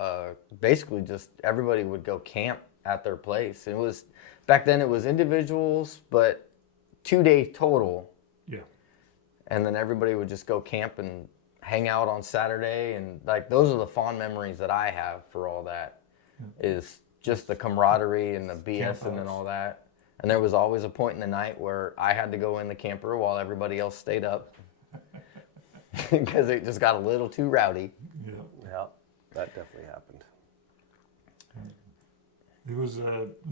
basically just everybody would go camp at their place. It was, back then it was individuals, but 2 day total. Yeah, And then everybody would just go camp and hang out on Saturday. And like, those are the fond memories that I have for all that is just the camaraderie and the BSing and all that. And there was always a point in the night where I had to go in the camper while everybody else stayed up because it just got a little too rowdy. yeah. Yeah, that definitely happened. There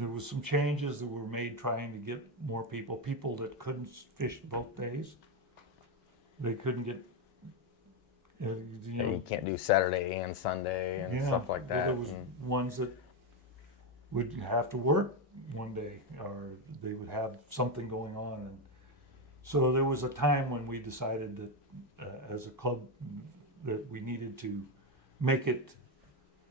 was some changes that were made trying to get more people that couldn't fish both days. They couldn't get, you Yeah, know, you can't do Saturday and Sunday and yeah, stuff like well, that. there was And- ones that would have to work one day, or they would have something going on, and so there was a time when we decided that as a club that we needed to make it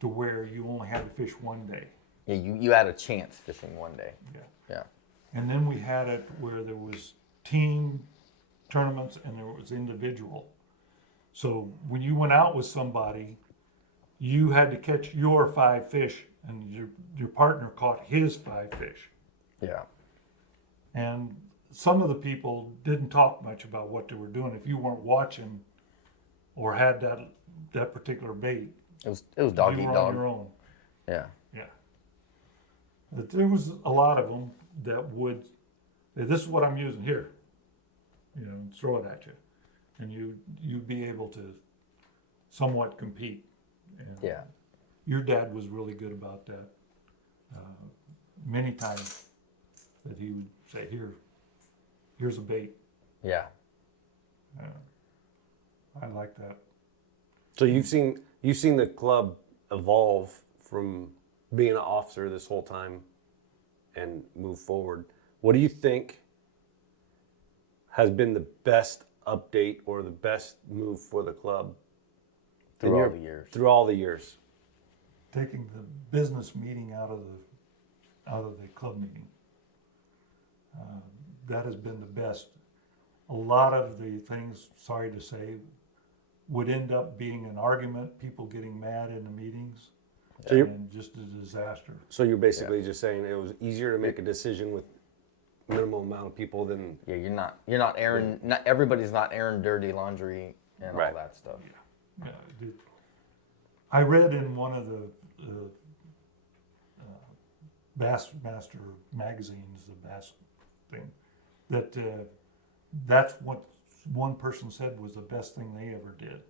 to where you only had to fish one day. yeah, you had a chance fishing one day. Yeah. Yeah. And then we had it where there was team tournaments and there was individual. So when you went out with somebody, you had to catch your 5 fish and your partner caught his 5 fish. Yeah. And some of the people didn't talk much about what they were doing. If you weren't watching or had that particular bait, It was dog you eat were on dog. your own. Yeah. Yeah. But there was a lot of them that would, this is what I'm using here, you know, and throw it at you. And you'd be able to somewhat compete. And Yeah. your dad was really good about that. Many times that he would say, here's a bait. Yeah. I like that. So you've seen the club evolve from being an officer this whole time and move forward. What do you think has been the best update or the best move for the club Through in all your- the years. Through all the years. Taking the business meeting out of the club meeting. That has been the best. A lot of the things, sorry to say, would end up being an argument, people getting mad in the meetings, So you're, and just a disaster. so you're basically just saying it was easier to make a decision with minimal amount of people than Yeah, you're not airing. Not everybody's not airing dirty laundry and all Right. that stuff. Yeah, I read in one of the Bassmaster magazines, the Bass thing, that that's what one person said was the best thing they ever did.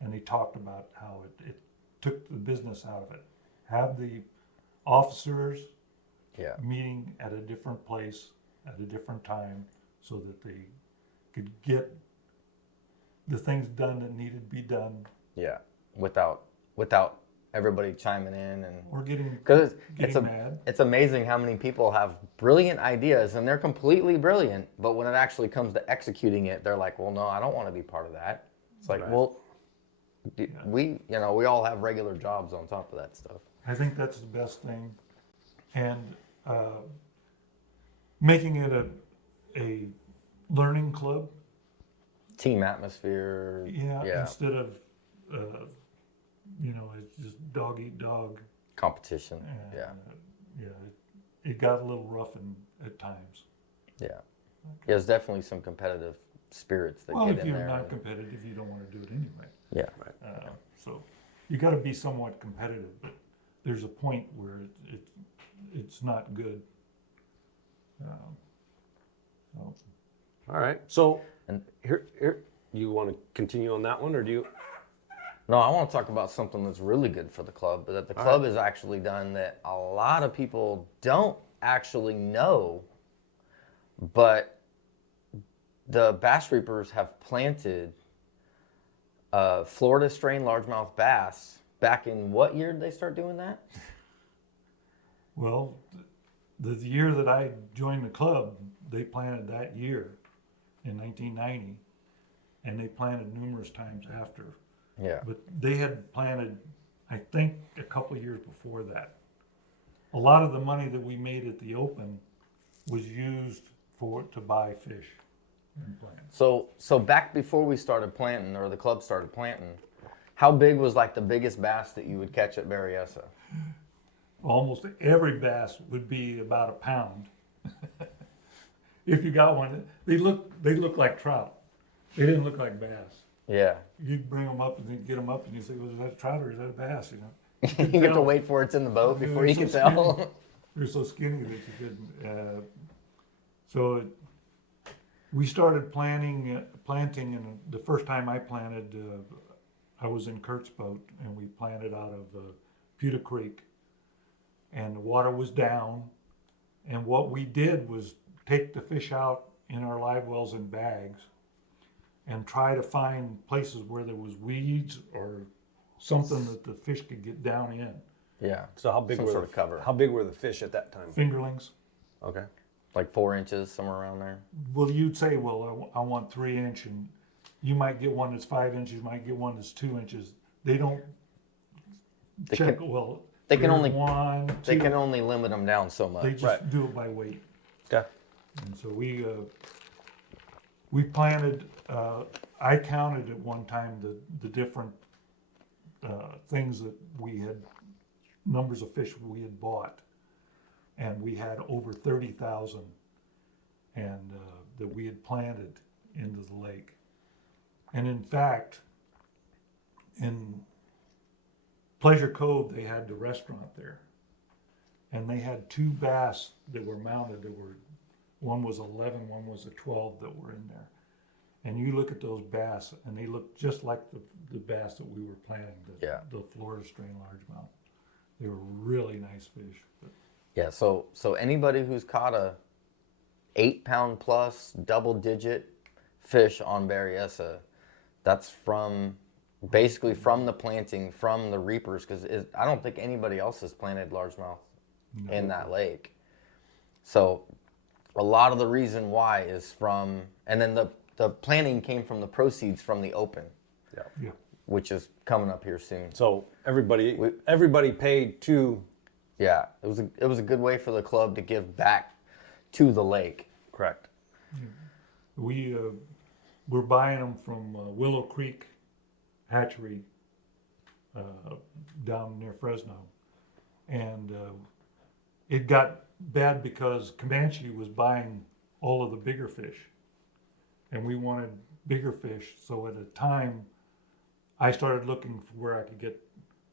And he talked about how it took the business out of it. Have the officers Yeah. meeting at a different place at a different time so that they could get the things done that needed to be done. Yeah. Without everybody chiming in and We're getting because mad. it's amazing how many people have brilliant ideas and they're completely brilliant, but when it actually comes to executing it, they're like, well, no, I don't want to be part of that. It's like, well, we all have regular jobs on top of that stuff. I think that's the best thing, and making it a learning club. Team atmosphere. Yeah. Instead of it's just dog eat dog. Competition. And, it got a little rough at times. Yeah. There's definitely some competitive spirits that get in there. Well, if you're not competitive, you don't want to do it anyway. Yeah. So you got to be somewhat competitive, but there's a point where it's not good. All right. So, and here, you want to continue on that one, or do you? No, I want to talk about something that's really good for the club, but that the club has actually done that a lot of people don't actually know. But the Bass Reapers have planted Florida strain largemouth bass back in what year did they start doing that? Well, the year that I joined the club, they planted that year in 1990, and they planted numerous times after. Yeah. But they had planted, I think, a couple of years before that. A lot of the money that we made at the Open was used to buy fish and plant. So back before we started planting, or the club started planting, how big was like the biggest bass that you would catch at Berryessa? Almost every bass would be about a pound. If you got one, they look like trout. They didn't look like bass. Yeah. You'd bring them up and then get them up and you say, well, is that a trout or is that a bass? You You have to wait for it's in the boat before you can tell. They're so skinny that you couldn't. So we started planting, and the first time I planted, I was in Kurt's boat, and we planted out of Pewter Creek, and the water was down, and what we did was take the fish out in our live wells in bags and try to find places where there was weeds or something that the fish could get down in. Yeah. So how big Some were sort of cover? How big were the fish at that time? Fingerlings. Okay. Like 4 inches, somewhere around there. Well, you'd say, well, I want 3 inch, and you might get one that's 5 inches, you might get one that's 2 inches. They don't check. They can only limit them down so much. They just do it by weight. Okay. And so we planted. I counted at one time the different things that we had, numbers of fish we had bought, and we had over 30,000, and that we had planted into the lake. And in fact, in Pleasure Cove, they had the restaurant there, and they had 2 bass that were mounted. One was 11, one was a 12 that were in there. And you look at those bass, and they look just like the bass that we were planting, the Florida strain largemouth. They were really nice fish. But Yeah, so anybody who's caught a 8-pound plus double-digit fish on Berryessa, that's basically from the planting, from the reapers, because I don't think anybody else has planted largemouth in that lake. So a lot of the reason why is from, and then the planting came from the proceeds from the Open, yeah. which is coming up here soon. So everybody paid to. Yeah, it was a good way for the club to give back to the lake. Correct. We're buying them from Willow Creek Hatchery down near Fresno, and it got bad because Comanche was buying all of the bigger fish, and we wanted bigger fish. So at a time, I started looking for where I could get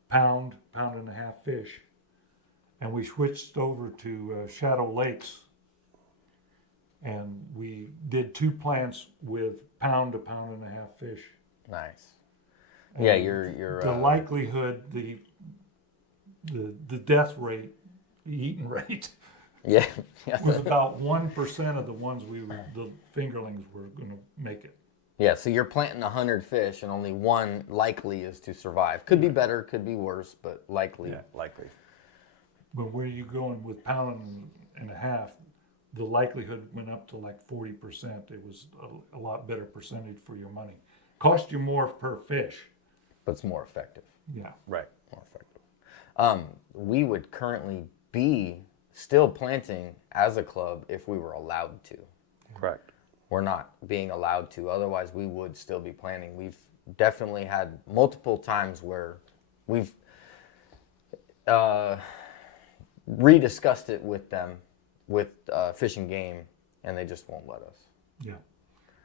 pound and a half fish, and we switched over to Shadow Lakes, and we did 2 plants with pound to pound and a half fish. Nice. And Yeah, you're the likelihood, the death rate, the eating rate yeah. was about 1% of the ones the fingerlings were going to make it. Yeah, so you're planting 100 fish and only one likely is to survive. Could be better, could be worse, but likely. Yeah, likely. But where you going with pound and a half, the likelihood went up to like 40%. It was a lot better percentage for your money. Cost you more per fish. But it's more effective. Yeah. Right. More effective. We would currently be still planting as a club if we were allowed to. Correct. We're not being allowed to. Otherwise, we would still be planting. We've definitely had multiple times where we've rediscussed it with them, with Fish and Game, and they just won't let us. Yeah.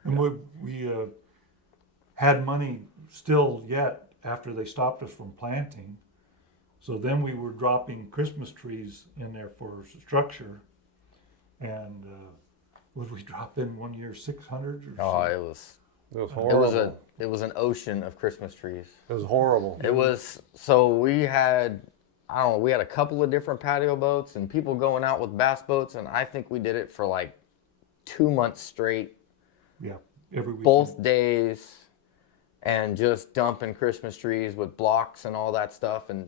And we had money still yet after they stopped us from planting. So then we were dropping Christmas trees in there for structure. And would we drop in one year 600 or Oh, so? it was horrible. it was an ocean of Christmas trees. It was horrible. It was, so we had, I don't know, we had a couple of different patio boats and people going out with bass boats, and I think we did it for like 2 months straight, Yeah, every week. both days, and just dumping Christmas trees with blocks and all that stuff. And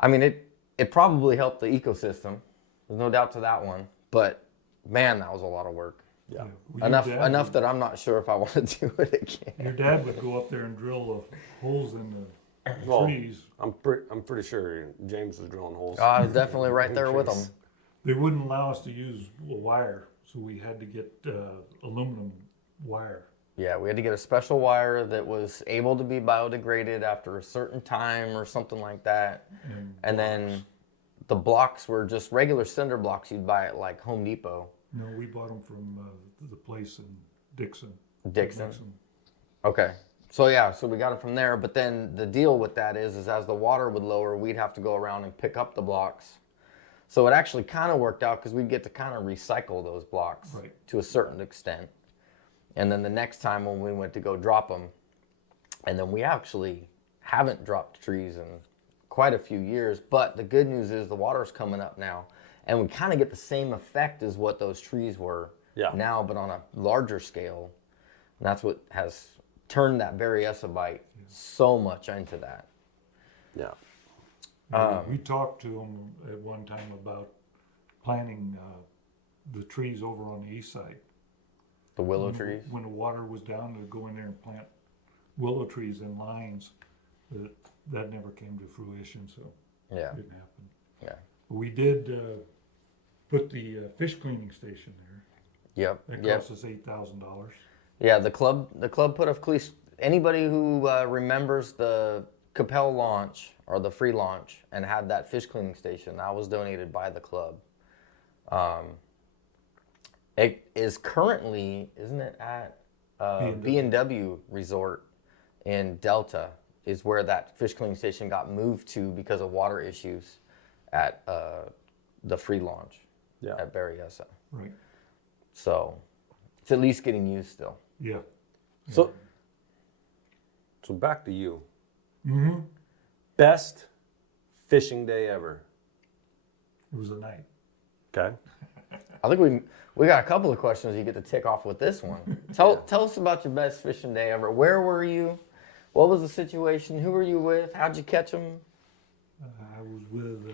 I mean, it probably helped the ecosystem. There's no doubt to that one. But man, that was a lot of work. Yeah. Well, Enough that I'm not sure if I want to do it again. Your dad would go up there and drill holes in the Well, trees. I'm pretty sure James was drilling holes. I was definitely right there with them. They wouldn't allow us to use wire, so we had to get aluminum wire. Yeah, we had to get a special wire that was able to be biodegraded after a certain time or something like that. And then the blocks were just regular cinder blocks you'd buy at like Home Depot. No, we bought them from the place in Dixon. Dixon. Okay. So yeah, so we got it from there. But then the deal with that is as the water would lower, we'd have to go around and pick up the blocks. So it actually kind of worked out because we'd get to kind of recycle those blocks to a certain extent. And then the next time when we went to go drop them, and then we actually haven't dropped trees in quite a few years, but the good news is the water's coming up now, and we kind of get the same effect as what those trees were now, but on a larger scale. And that's what has turned that Berryessa bite so much into that. Yeah. We talked to them at one time about planting the trees over on the east side. The willow trees? When the water was down, to go in there and plant willow trees in lines. That never came to fruition, so Yeah. it didn't happen. Yeah. We did put the fish cleaning station there. Yep. That Yep. cost us $8,000. Yeah, the club put a anybody who remembers the Capel launch or the free launch and had that fish cleaning station, that was donated by the club. It is currently, isn't it at B&W Resort in Delta is where that fish cleaning station got moved to because of water issues at the free launch at Berryessa. Right. So it's at least getting used still. Yeah. So back to you. Mm-hmm. Best fishing day ever. It was a night. Okay. I think we got a couple of questions you get to tick off with this one. Tell us about your best fishing day ever. Where were you? What was the situation? Who were you with? How'd you catch them? I was with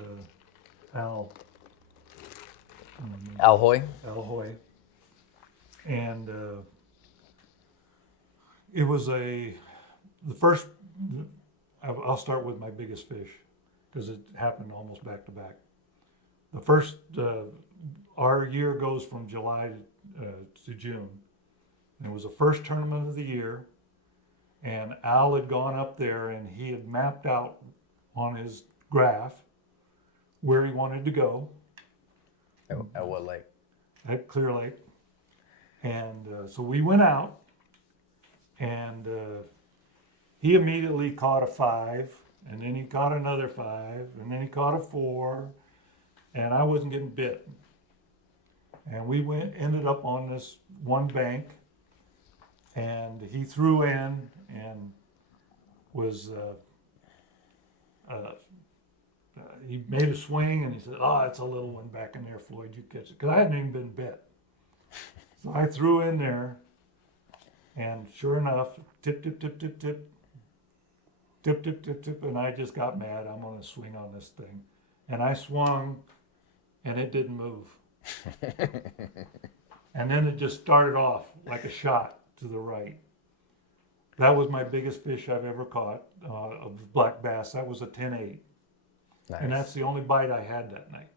Al Alhoy. Hoy. And it was the first, I'll start with my biggest fish because it happened almost back to back. The first, our year goes from July to June. And it was the first tournament of the year. And Al had gone up there and he had mapped out on his graph where he wanted to go. At what lake? At Clear Lake. And so we went out, and he immediately caught a 5, and then he caught another 5, and then he caught a 4, and I wasn't getting bit. And we ended up on this one bank, and he threw in and was he made a swing, and he said, "Oh, it's a little one back in there, Floyd. You catch it," because I hadn't even been bit. So I threw in there, And sure enough, tip, tip, tip, tip, tip, tip, tip, tip, tip, and I just got mad. I'm gonna swing on this thing. And I swung, and it didn't move. And then it just started off like a shot to the right. That was my biggest fish I've ever caught of black bass. That was a 10-8. Nice. And that's the only bite I had that night.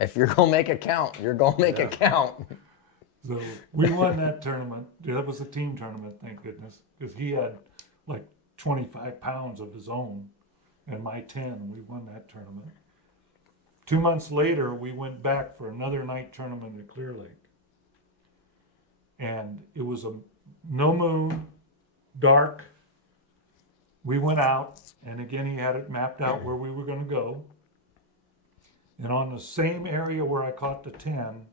If you're gonna make it count, you're gonna make it count. So we won that tournament. That was a team tournament, thank goodness, because he had like 25 pounds of his own and my 10, and we won that tournament. 2 months later, we went back for another night tournament at Clear Lake. And it was a no moon, dark. We went out, and again, he had it mapped out where we were going to go. And on the same area where I caught the 10,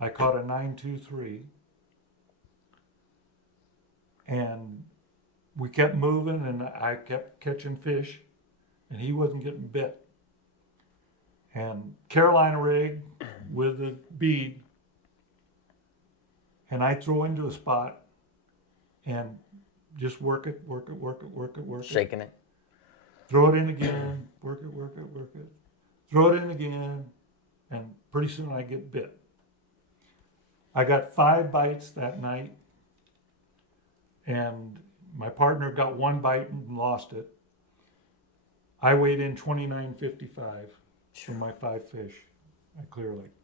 I caught a 923. And we kept moving, and I kept catching fish, and he wasn't getting bit. And Carolina rig with a bead, and I throw into a spot and just work it, work it, work it, work it, work it. Shaking it. Throw it in again, work it, work it, work it. Throw it in again, and pretty soon I get bit. I got 5 bites that night, and my partner got 1 bite and lost it. I weighed in 29.55 for my 5 fish at Clear Lake.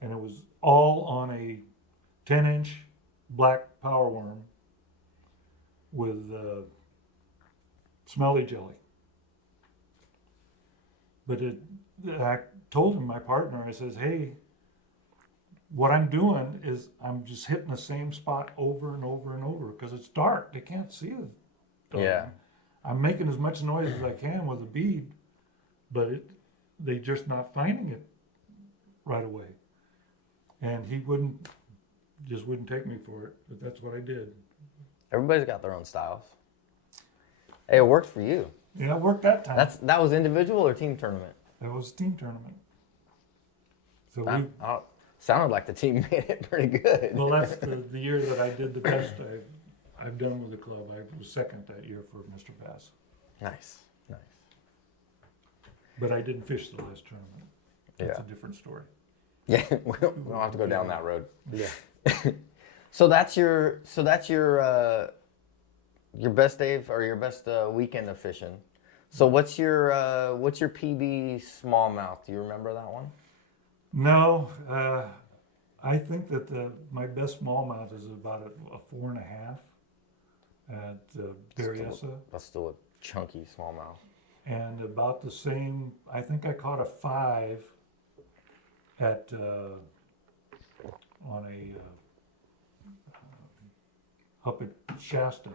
And it was all on a 10-inch black power worm with smelly jelly. But I told him, my partner, I says, hey, what I'm doing is I'm just hitting the same spot over and over and over because it's dark. They can't see it. Yeah. I'm making as much noise as I can with a bead, but they're just not finding it right away. And he wouldn't take me for it, but that's what I did. Everybody's got their own styles. Hey, it worked for you. Yeah, it worked that time. That was individual or team tournament? That was a team tournament. So Sounded like the team made it pretty good. well, that's the year that I did the best I've done with the club. I was second that year for Mr. Bass. Nice, nice. But I didn't fish the last tournament. That's a different story. Yeah, we don't have to go down that road. Yeah. So that's your best day or your best weekend of fishing. So what's your PB smallmouth? Do you remember that one? No, I think that my best smallmouth is about a 4.5 at Berryessa. That's still a chunky smallmouth. And about the same, I think I caught a 5 at on up at Shasta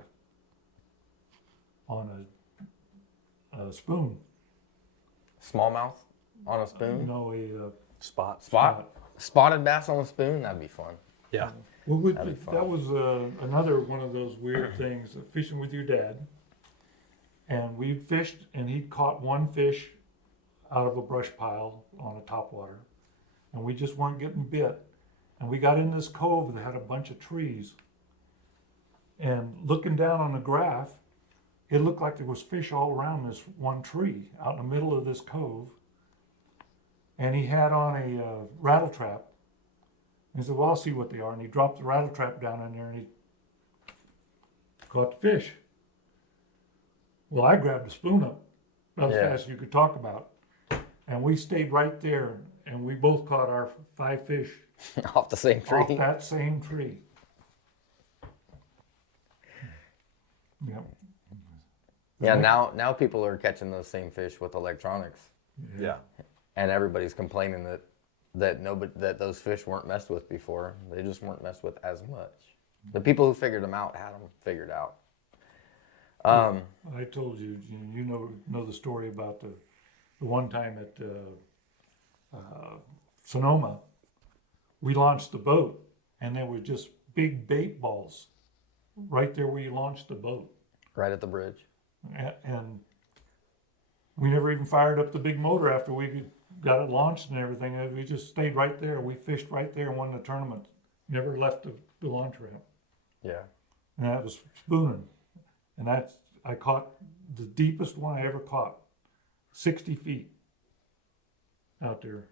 on a spoon. Smallmouth on a spoon? No, a Spot. Spotted bass on a spoon? That'd be fun. Yeah. well, That'd be fun. that was another one of those weird things, fishing with your dad. And we fished, and he caught 1 fish out of a brush pile on a topwater. And we just weren't getting bit. And we got in this cove that had a bunch of trees. And looking down on the graph, it looked like there was fish all around this one tree out in the middle of this cove. And he had on a rattle trap. And he said, well, I'll see what they are. And he dropped the rattle trap down in there and he caught the fish. Well, I grabbed the spoon up about as fast as you could talk about. And we stayed right there, and we both caught our 5 fish Off the same tree. off that same tree. Yep. Yeah, now people are catching those same fish with electronics. Yeah. And everybody's complaining that those fish weren't messed with before. They just weren't messed with as much. The people who figured them out had them figured out. I told you, you know the story about the one time at Sonoma. We launched the boat, and there were just big bait balls right there where you launched the boat. Right at the bridge. And we never even fired up the big motor after we got it launched and everything. We just stayed right there. We fished right there and won the tournament. Never left the launch ramp. Yeah. and that was spooning. And I caught the deepest one I ever caught, 60 feet out there,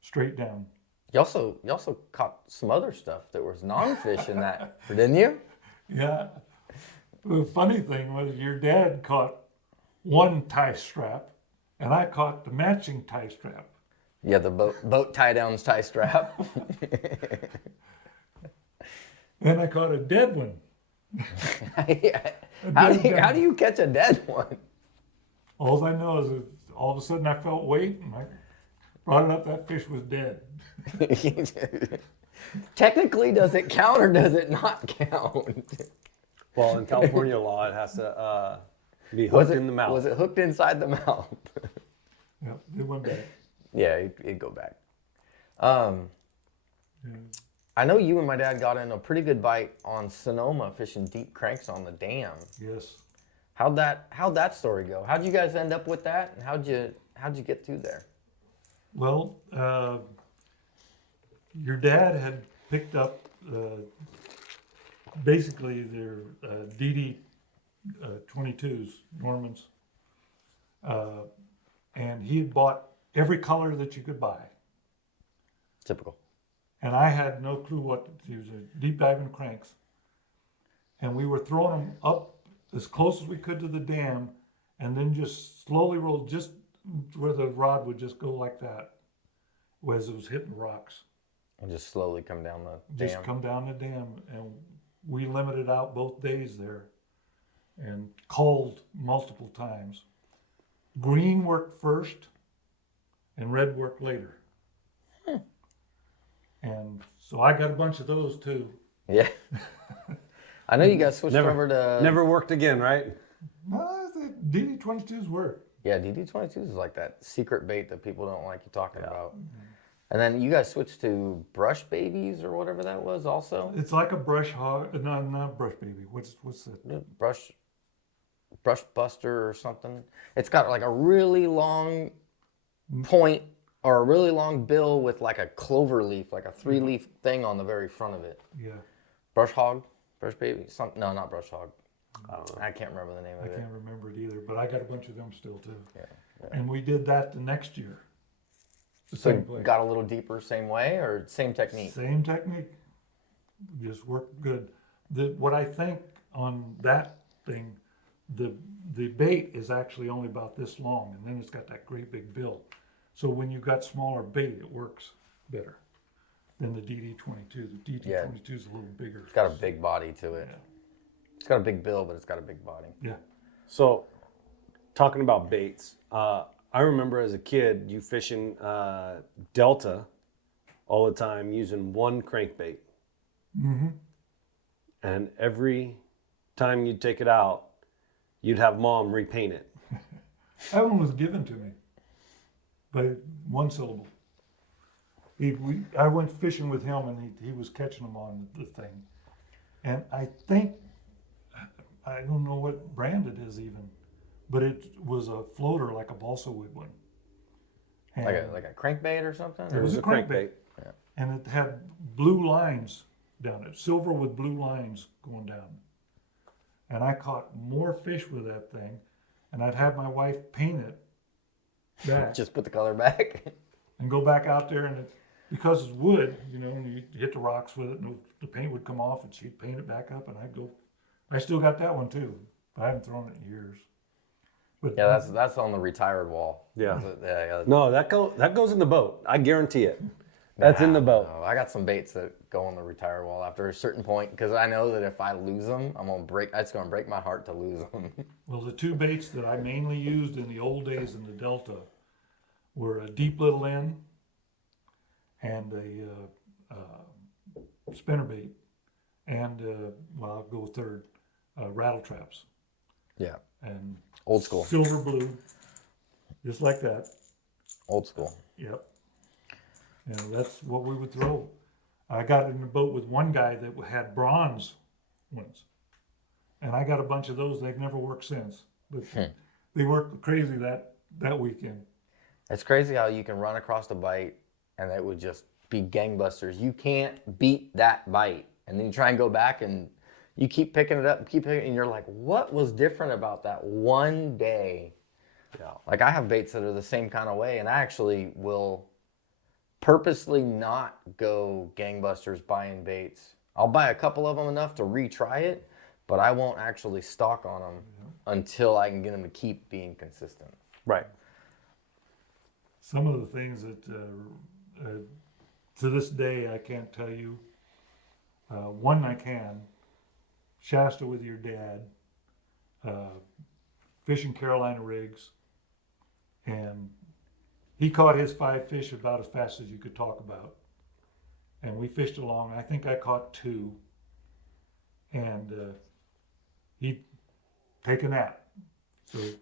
straight down. You also caught some other stuff that was non-fish in that, didn't you? Yeah. The funny thing was your dad caught one tie strap, and I caught the matching tie strap. Yeah, the boat tie downs tie strap. Then I caught a dead one. How do you catch a dead one? All I know is that all of a sudden I felt weight, and I brought it up. That fish was dead. Technically, does it count or does it not count? Well, in California law, it has to be hooked in the mouth. Was it hooked inside the mouth? Yep, it went back. Yeah, it'd go back. I know you and my dad got in a pretty good bite on Sonoma fishing deep cranks on the dam. Yes. How'd that story go? How'd you guys end up with that, and how'd you get through there? Well, your dad had picked up basically their DD 22s, Normans, and he had bought every color that you could buy. Typical. And I had no clue what, he was a deep diving cranks. And we were throwing them up as close as we could to the dam, and then just slowly roll just where the rod would just go like that, as it was hitting rocks. And just slowly come down the dam. Just come down the dam, and we limited out both days there and called multiple times. Green worked first and red worked later. And so I got a bunch of those too. Yeah. I know you guys switched over to... Never worked again, right? No, the DD22s work. Yeah, DD22 is like that secret bait that people don't like you talking about. And then you guys switched to brush babies or whatever that was also? It's like a brush hog, no, not brush baby. What's that? Brush buster or something. It's got like a really long point or a really long bill with like a clover leaf, like a 3-leaf thing on the very front of it. Yeah. Brush hog? Brush baby? No, not brush hog. I don't know. I can't remember the name of it. I can't remember it either, but I got a bunch of them still too. Yeah. And we did that the next year. The So same place. got a little deeper same way or same technique? Same technique. Just worked good. What I think on that thing, the bait is actually only about this long, and then it's got that great big bill. So when you've got smaller bait, it works better than the DD22. The DD22 is a little bigger. It's got a big body to it. Yeah. It's got a big bill, but it's got a big body. Yeah. So, talking about baits, I remember as a kid you fishing Delta all the time using one crankbait. Mm-hmm. And every time you'd take it out, you'd have mom repaint it. That one was given to me by one syllable. I went fishing with him, and he was catching them on the thing. And I think, I don't know what brand it is even, but it was a floater like a balsa wood one. And Like a crankbait or something? it was a crankbait. Yeah. And it had blue lines down it, silver with blue lines going down. And I caught more fish with that thing, and I'd have my wife paint it back Just put the color back. and go back out there, and because it's wood, and you hit the rocks with it, and the paint would come off, and she'd paint it back up, and I still got that one too, but I haven't thrown it in years. But Yeah, that's on the retired wall. Yeah. Yeah. No, that goes in the boat. I guarantee it. That's in the boat. No, I got some baits that go on the retired wall after a certain point because I know that if I lose them, it's gonna break my heart to lose them. Well, the two baits that I mainly used in the old days in the Delta were a deep little end and a spinnerbait, and I'll go third, rattle traps. Yeah. And Old school. silver blue, just like that. Old school. Yep. And that's what we would throw. I got in the boat with one guy that had bronze ones, and I got a bunch of those. They've never worked since, but they worked crazy that weekend. It's crazy how you can run across the bite and it would just be gangbusters. You can't beat that bite. And then you try and go back and You keep picking it up, keep picking it, and you're like, what was different about that one day? Yeah. Like I have baits that are the same kind of way, and I actually will purposely not go gangbusters buying baits. I'll buy a couple of them enough to retry it, but I won't actually stock on them until I can get them to keep being consistent. Right. Some of the things that to this day I can't tell you. One I can. Shasta with your dad. Fishing Carolina rigs. And he caught his 5 fish about as fast as you could talk about. And we fished along. I think I caught 2. And he'd take a nap. So he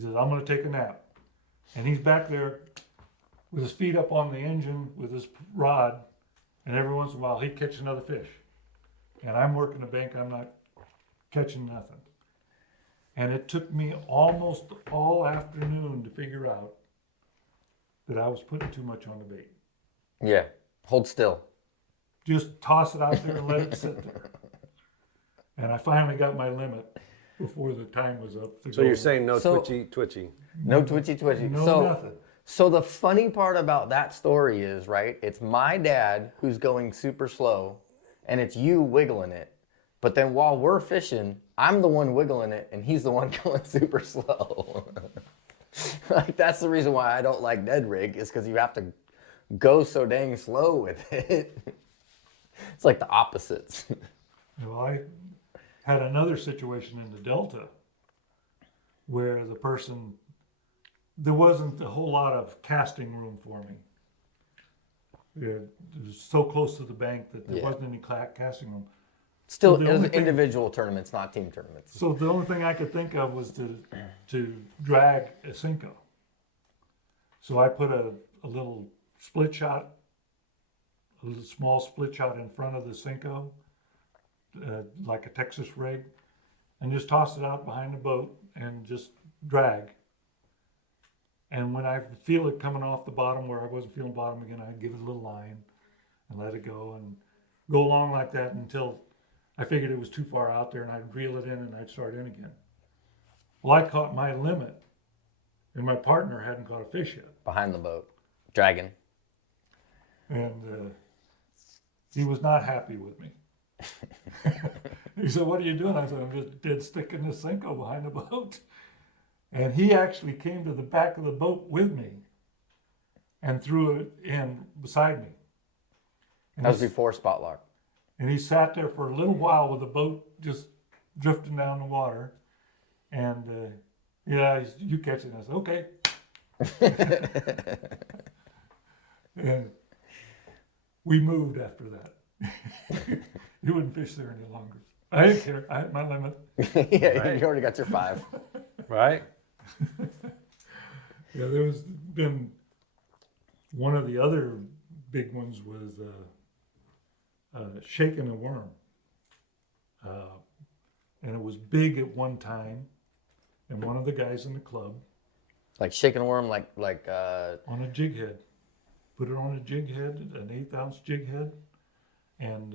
says, I'm going to take a nap. And he's back there with his feet up on the engine with his rod. And every once in a while he'd catch another fish. And I'm working the bank. I'm not catching nothing. And it took me almost all afternoon to figure out that I was putting too much on the bait. Yeah, hold still. Just toss it out there and let it sit there. And I finally got my limit before the time was up. So you're saying no So- twitchy. No twitchy. No nothing. So the funny part about that story is, right, it's my dad who's going super slow, and it's you wiggling it. But then while we're fishing, I'm the one wiggling it, and he's the one going super slow. Like that's the reason why I don't like Ned rig, is because you have to go so dang slow with it. It's like the opposites. Well, I had another situation in the Delta where the person, there wasn't a whole lot of casting room for me. It was so close to the bank that there Yeah. wasn't any casting room. Still, Well, the it was only thing- individual tournaments, not team tournaments. So the only thing I could think of was to drag a Cinco. So I put a little split shot, a little small split shot in front of the Cinco, like a Texas rig, and just tossed it out behind the boat and just drag. And when I feel it coming off the bottom where I wasn't feeling bottom again, I'd give it a little line and let it go and go along like that until I figured it was too far out there, and I'd reel it in and I'd start in again. Well, I caught my limit, and my partner hadn't caught a fish yet. Behind the boat, dragging. And he was not happy with me. He said, "What are you doing?" I said, "I'm just dead sticking this Cinco behind the boat." And he actually came to the back of the boat with me and threw it in beside me. And That was he- before spot lock. And he sat there for a little while with the boat just drifting down the water. And you catch it. And I said, okay. And we moved after that. He wouldn't fish there any longer. I didn't care. I had my limit. Yeah, Right. you already got your 5. Right? Yeah, there's been one of the other big ones was shaking a worm. And it was big at one time. And one of the guys in the club Like shaking a worm, like on a jig head, put it on a jig head, an 1/8 ounce jig head, and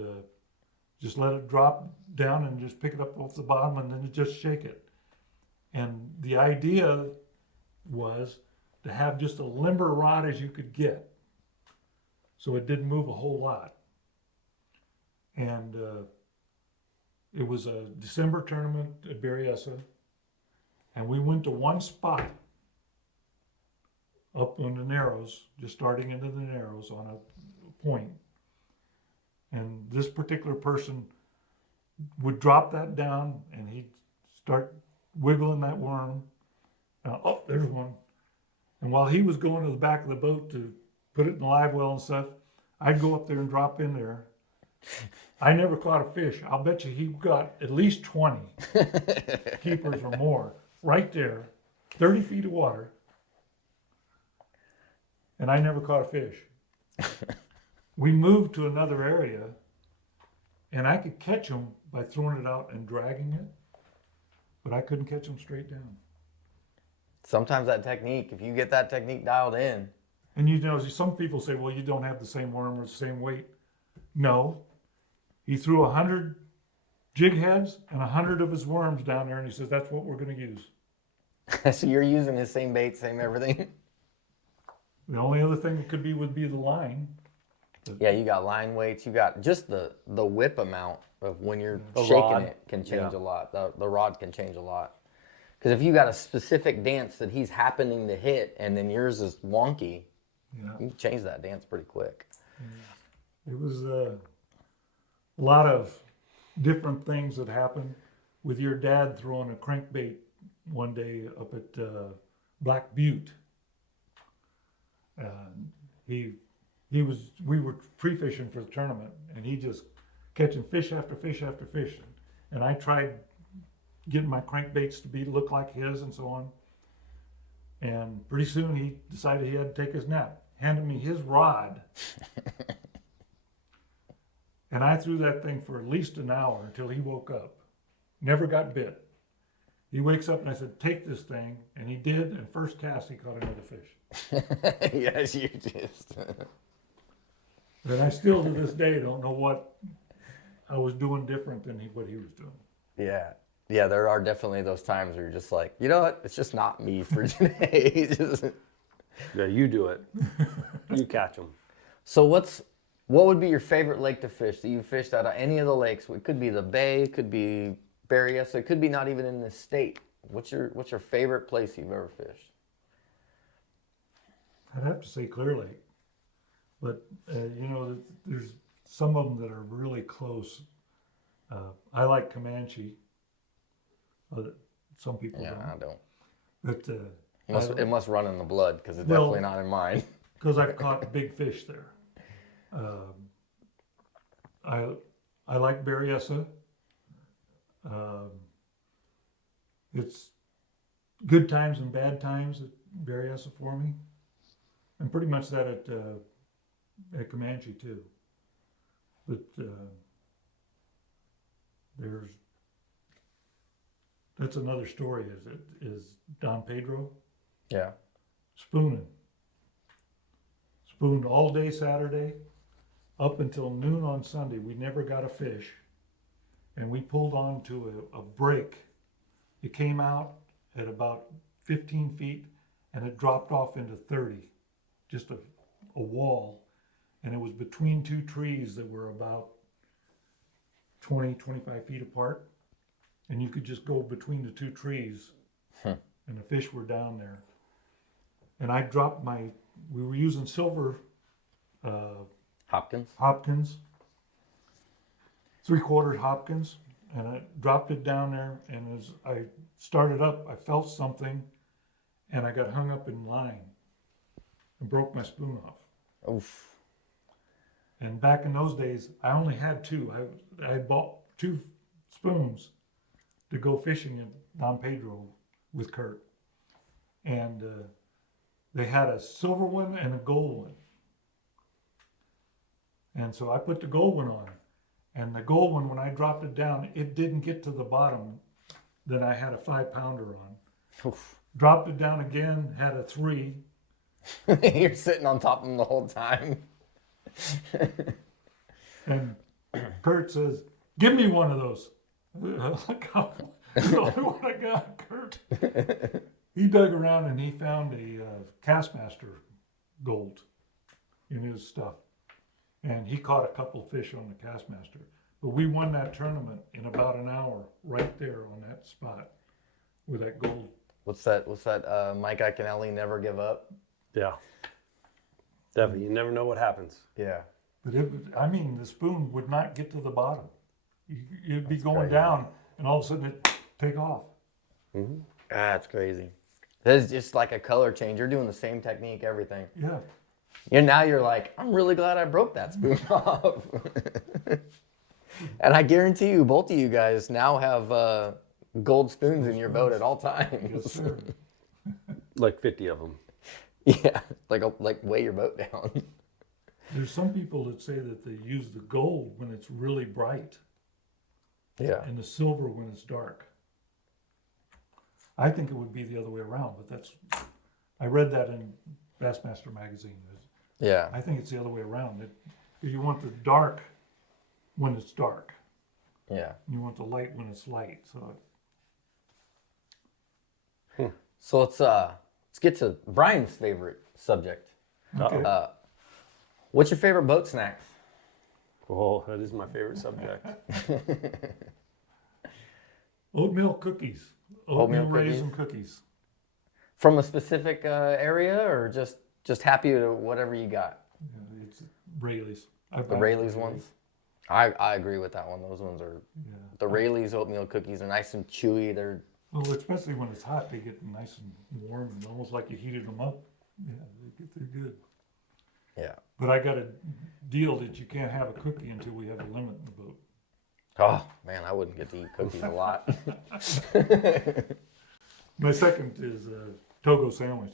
just let it drop down and just pick it up off the bottom and then just shake it. And the idea was to have just a limber rod as you could get, so it didn't move a whole lot. And it was a December tournament at Berryessa, and we went to one spot up on the Narrows, just starting into the Narrows on a point. And this particular person would drop that down and he'd start wiggling that worm. Oh, there's one. And while he was going to the back of the boat to put it in the live well and stuff, I'd go up there and drop in there. I never caught a fish. I'll bet you he got at least 20 keepers or more right there, 30 feet of water. And I never caught a fish. We moved to another area, and I could catch them by throwing it out and dragging it, but I couldn't catch them straight down. sometimes that technique, if you get that technique dialed in, And you know, some people say, well, you don't have the same worm or the same weight. No. He threw 100 jig heads and 100 of his worms down there, and he says, that's what we're going to use. So you're using the same bait, same everything? The only other thing it could be would be the line. Yeah, you got line weights. You got just the whip amount of when you're The shaking rod. it can change Yeah. a lot. The rod can change a lot. Because if you got a specific dance that he's happening to hit and then yours is wonky, Yeah. you can change that dance pretty quick. It was a lot of different things that happened with your dad throwing a crankbait one day up at Black Butte. We were free fishing for the tournament, and he just catching fish after fish after fish. And I tried getting my crankbaits to look like his and so on. And pretty soon he decided he had to take his nap. Handed me his rod. And I threw that thing for at least an hour until he woke up. Never got bit. He wakes up and I said, take this thing. And he did. And first cast, he caught another fish. Yes, you just. And I still to this day don't know what I was doing different than what he was doing. Yeah. Yeah, there are definitely those times where you're just like, you know what? It's just not me for today. Yeah, you do it. You catch them. So what would be your favorite lake to fish that you fished out of any of the lakes? It could be the Bay, it could be Berryessa, it could be not even in this state. What's your favorite place you've ever fished? I'd have to say Clear Lake. But, there's some of them that are really close. I like Comanche. Some people Yeah, I don't. don't. But It must run in the blood because it's Well- definitely not in mine. because I've caught big fish there. I like Berryessa. It's good times and bad times at Berryessa for me, and pretty much that at Comanche too. But that's another story. Is Don Pedro Yeah. spooning? Spooned all day Saturday, up until noon on Sunday. We never got a fish, and we pulled on to a break. It came out at about 15 feet, and it dropped off into 30, just a wall, and it was between two trees that were about 20, 25 feet apart, and you could just go between the two trees, and the fish were down there. And I dropped we were using silver Hopkins? Hopkins, 3/4 Hopkins, and I dropped it down there, and as I started up, I felt something, and I got hung up in line and broke my spoon off. Oof. And back in those days, I only had two. I bought 2 spoons to go fishing in Don Pedro with Kurt. And they had a silver one and a gold one. And so I put the gold one on. And the gold one, when I dropped it down, it didn't get to the bottom. Then I had a 5-pounder on. Oof. Dropped it down again, had a 3. You're sitting on top of them the whole time. And Kurt says, give me one of those. I'm like, oh, that's the only one I got, Kurt. He dug around and he found a Castmaster gold in his stuff. And he caught a couple fish on the Castmaster. But we won that tournament in about an hour right there on that spot with that gold. What's that? Mike Iaconelli, Never Give Up? Yeah. Definitely. You never know what happens. Yeah. But the spoon would not get to the bottom. You'd be going crazy. down and all of a sudden it'd take off. That's crazy. It's just like a color change. You're doing the same technique, everything. Yeah. And now you're like, I'm really glad I broke that spoon off. And I guarantee you, both of you guys now have gold spoons in your boat at all times. Yes, sir. Like 50 of them. Yeah, like weigh your boat down. There's some people that say that they use the gold when it's really bright Yeah. and the silver when it's dark. I think it would be the other way around, but I read that in Bassmaster magazine. Yeah. I think it's the other way around. You want the dark when it's dark. Yeah. You want the light when it's light. So So let's get to Brian's favorite subject. okay. What's your favorite boat snacks? Oh, that is my favorite subject. Oatmeal cookies. Oatmeal Oatmeal raisin cookies. From a specific area, or just happy with whatever you got? Yeah, it's Rayleigh's. The Rayleigh's ones. I agree with that one. Those ones are the Rayleigh's oatmeal cookies are nice and chewy. They're Well, especially when it's hot, they get nice and warm and almost like you heated them up. Yeah, they're good. yeah. But I got a deal that you can't have a cookie until we have a limit in the boat. Oh man, I wouldn't get to eat cookies a lot. My second is a Togo sandwich.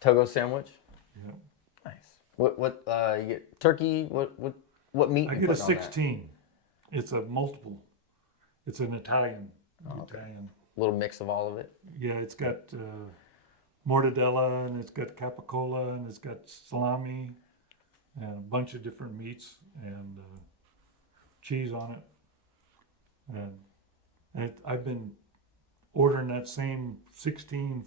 Togo sandwich. Yeah. Nice. What you get turkey? What meat? I you get a putting on that? 16. It's a multiple. It's an Italian. Italian. Little mix of all of it. Yeah, it's got mortadella, and it's got capicola, and it's got salami, and a bunch of different meats, and cheese on it. And I've been ordering that same 16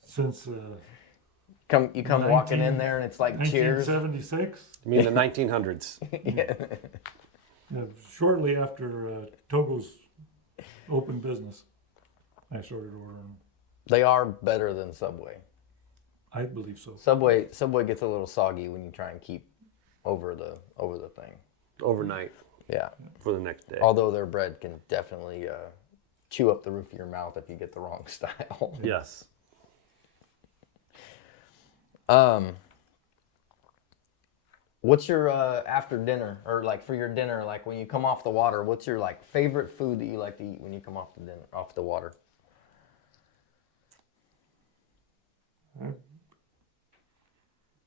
since You come walking in there and it's like cheers. 1976. You mean the 1900s? Yeah. Shortly after Togo's open business, I started ordering them. They are better than Subway. I believe so. Subway gets a little soggy when you try and keep over the thing. Overnight Yeah. for the next day. Although their bread can definitely chew up the roof of your mouth if you get the wrong style. Yes. What's your after dinner, or like for your dinner, like when you come off the water, what's your like favorite food that you like to eat when you come off the water?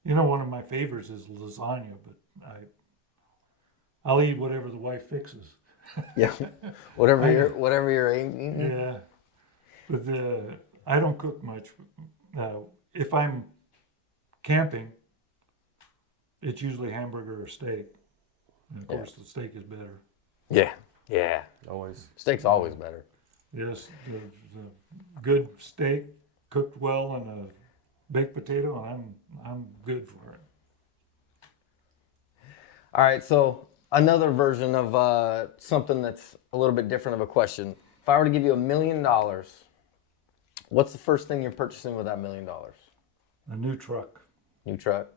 You know, one of my favorites is lasagna, but I'll eat whatever the wife fixes. Yeah. whatever you're eating. Yeah, but I don't cook much. If I'm camping, it's usually hamburger or steak. And of course, the steak is better. Yeah. Yeah. Always. Steak's always better. Yes, the good steak cooked well and a baked potato, and I'm good for it. All right, so another version of something that's a little bit different of a question. If I were to give you $1 million, what's the first thing you're purchasing with that $1 million? A new truck. New truck.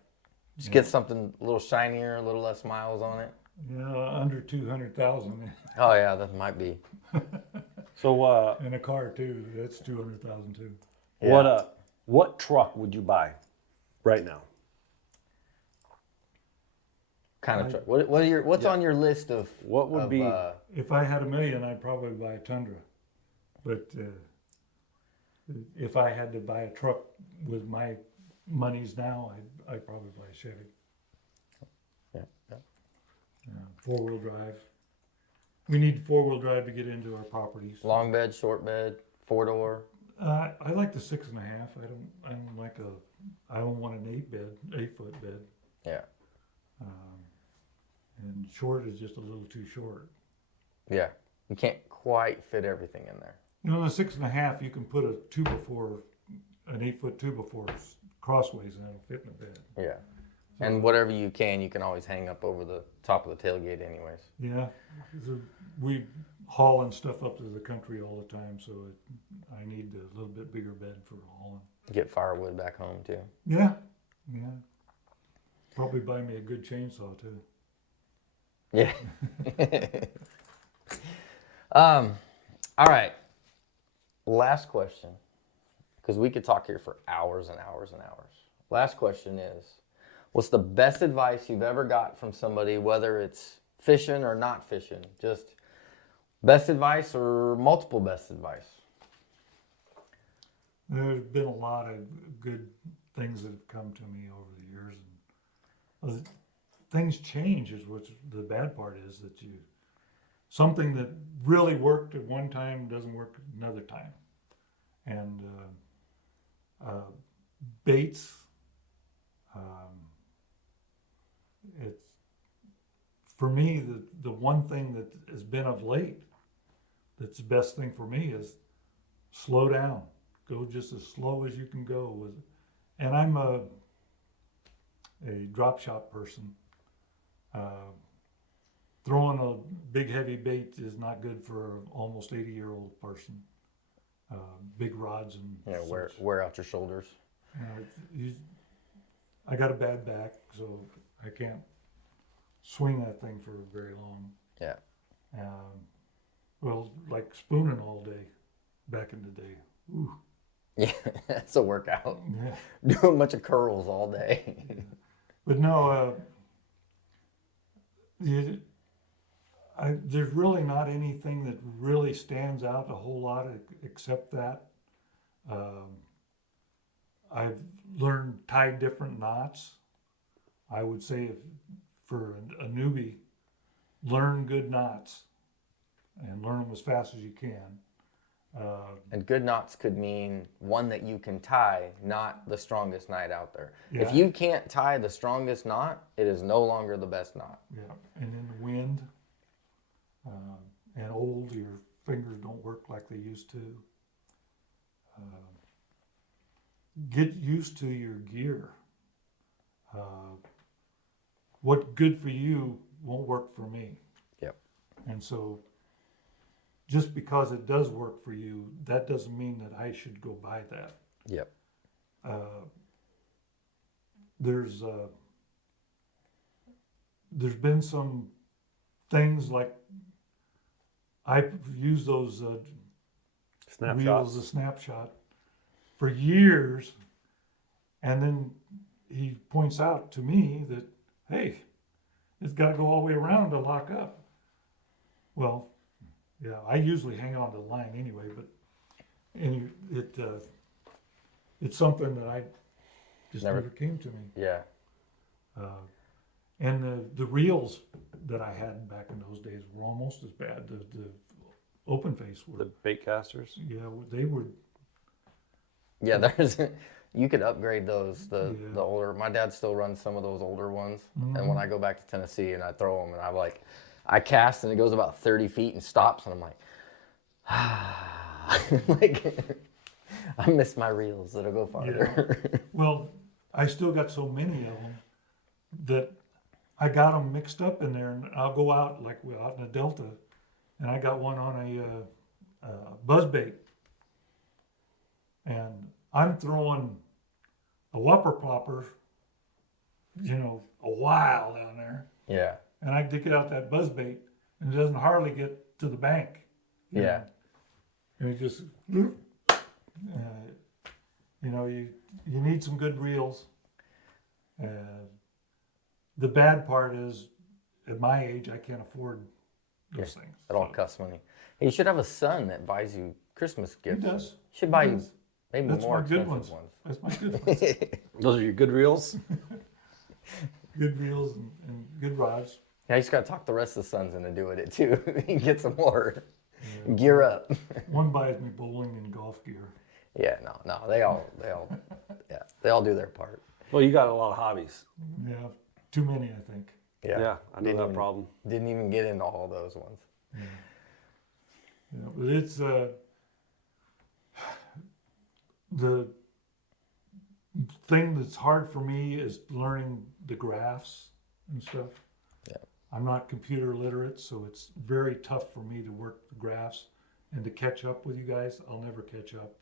Just get something a little shinier, a little less miles on it. Yeah, under 200,000. Oh yeah, that might be. So And a car too. That's 200,000 too. Yeah. what truck would you buy right now? Kind of truck. What's on your list of? What would be- If I had $1 million, I'd probably buy a Tundra. But if I had to buy a truck with my monies now, I'd probably buy a Chevy. Yeah. Four-wheel drive. We need four-wheel drive to get into our properties. Long bed, short bed, 4-door. I like the 6.5. I don't want an 8-foot bed. Yeah. And short is just a little too short. Yeah. You can't quite fit everything in there. You know, the 6.5, you can put a 2x4, an 8-foot 2x4 crossways, and it'll fit in the bed. Yeah. And whatever you can always hang up over the top of the tailgate anyways. Yeah, we hauling stuff up to the country all the time, so I need a little bit bigger bed for hauling. Get firewood back home too. Yeah. Probably buy me a good chainsaw too. Yeah. All right. Last question, because we could talk here for hours and hours and hours. Last question is, what's the best advice you've ever got from somebody, whether it's fishing or not fishing? Just best advice or multiple best advice? There's been a lot of good things that have come to me over the years, and things change. Is what the bad part is, that something that really worked at one time doesn't work another time, and baits. It's for me, the one thing that has been of late, that's the best thing for me is slow down. Go just as slow as you can go with it. And I'm a drop shot person. Throwing a big heavy bait is not good for an almost 80-year-old person. Big rods and wear out your shoulders. I got a bad back, so I can't swing that thing for very long. Yeah. Well, like spooning all day back in the day. Ooh. Yeah, that's a workout. Yeah. Doing a bunch of curls all day. But no, there's really not anything that really stands out a whole lot except that. I've learned tie different knots. I would say for a newbie, learn good knots and learn them as fast as you can. And good knots could mean one that you can tie, not the strongest knot out there. Yeah. If you can't tie the strongest knot, it is no longer the best knot. Yeah, and in the wind, and old, your fingers don't work like they used to. Get used to your gear. What's good for you won't work for me. Yep. And so, just because it does work for you, that doesn't mean that I should go buy that. Yep. There's been some things like I've used those reels, the snapshot, for years, and then he points out to me that, hey, it's got to go all the way around to lock up. Well, yeah, I usually hang on to the line anyway, but it's something that I just never came to me. Yeah. And the reels that I had back in those days were almost as bad. The open face were. The bait casters? Yeah, they were. Yeah, there's you could upgrade those. The older. My dad still runs some of those older ones, and when I go back to Tennessee and I throw them, and I cast and it goes about 30 feet and stops, and I'm like, I miss my reels that'll go farther. Yeah. Well, I still got so many of them that I got them mixed up in there, and I'll go out like we're out in the Delta, and I got one on a buzz bait, and I'm throwing a whopper plopper, a while down there, Yeah. and I dig it out that buzz bait, and it doesn't hardly get to the bank. Yeah. And it just, you need some good reels. The bad part is, at my age, I can't afford those things. It all costs money. Hey, you should have a son that buys you Christmas gifts. He does. He should buy you maybe That's more my good expensive ones. ones. That's my good ones. Those are your good reels? Good reels and good rods. Yeah, you just gotta talk the rest of the sons into doing it too. You get some more. Gear up. One buys me bowling and golf gear. Yeah, no, they all do their part. Well, you got a lot of hobbies. Yeah, too many, I think. Yeah, I know that problem. Didn't even get into all those ones. Yeah, but it's the thing that's hard for me is learning the graphs and stuff. Yeah. I'm not computer literate, so it's very tough for me to work the graphs and to catch up with you guys. I'll never catch up.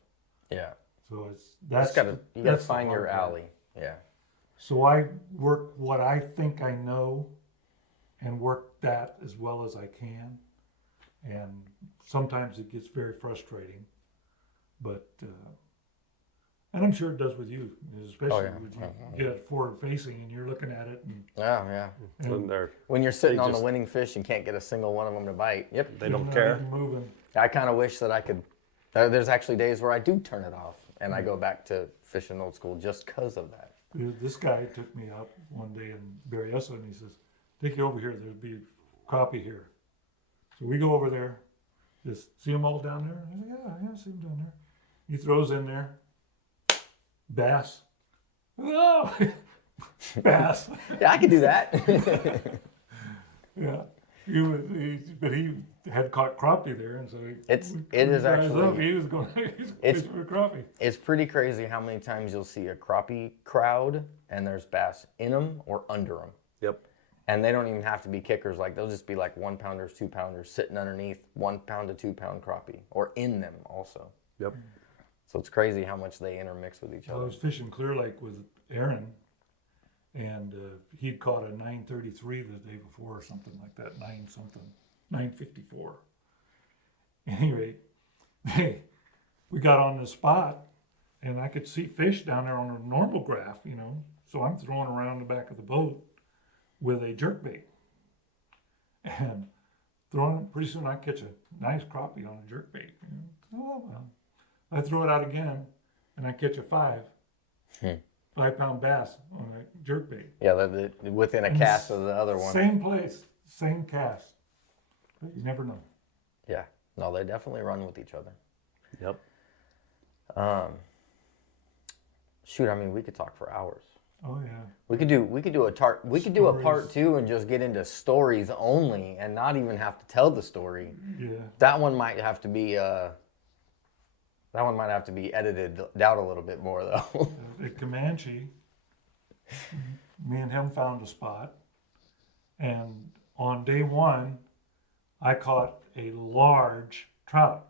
Yeah. So you gotta that's the find your hard part. alley. Yeah. So I work what I think I know and work that as well as I can. And sometimes it gets very frustrating, but, and I'm sure it does with you, especially when you get forward facing and you're looking at it. And, Yeah. When you're sitting on the winning fish and can't get a single one of them to bite. Yep. They don't care. Moving. I kind of wish that I could. There's actually days where I do turn it off and I go back to fishing old school just because of that. This guy took me out one day in Berryessa and he says, take you over here, there'll be crappie here. So we go over there, just see them all down there? I said, yeah, I see them down there. He throws in there, bass. Oh, bass. Yeah, I can do that. Yeah. But he had caught crappie there, and so It is actually, he was going It's- fishing for crappie. it's pretty crazy how many times you'll see a crappie crowd and there's bass in them or under them. Yep. And they don't even have to be kickers. Like they'll just be like 1 pounders, 2 pounders sitting underneath 1 pound to 2 pound crappie or in them also. Yep. So it's crazy how much they intermix with each I other. was fishing Clear Lake with Aaron, and he'd caught a 933 the day before or something like that, 954. Anyway, we got on the spot, and I could see fish down there on a normal graph, you know. So I'm throwing around the back of the boat with a jerkbait, and throwing it. Pretty soon I catch a nice crappie on a jerkbait. You know? Oh well. I throw it out again, and I catch a 5 pound bass on a jerkbait. Yeah, within a And cast of the other one. Same place, same cast. But you never know. Yeah, no, they definitely run with each other. Yep. Shoot, I mean, we could talk for hours. Oh yeah. We could do a Stories. part 2 and just get into stories only and not even have to tell the story. Yeah. That one might have to be edited out a little bit more though. At Comanche, me and him found a spot, and on day 1, I caught a large trout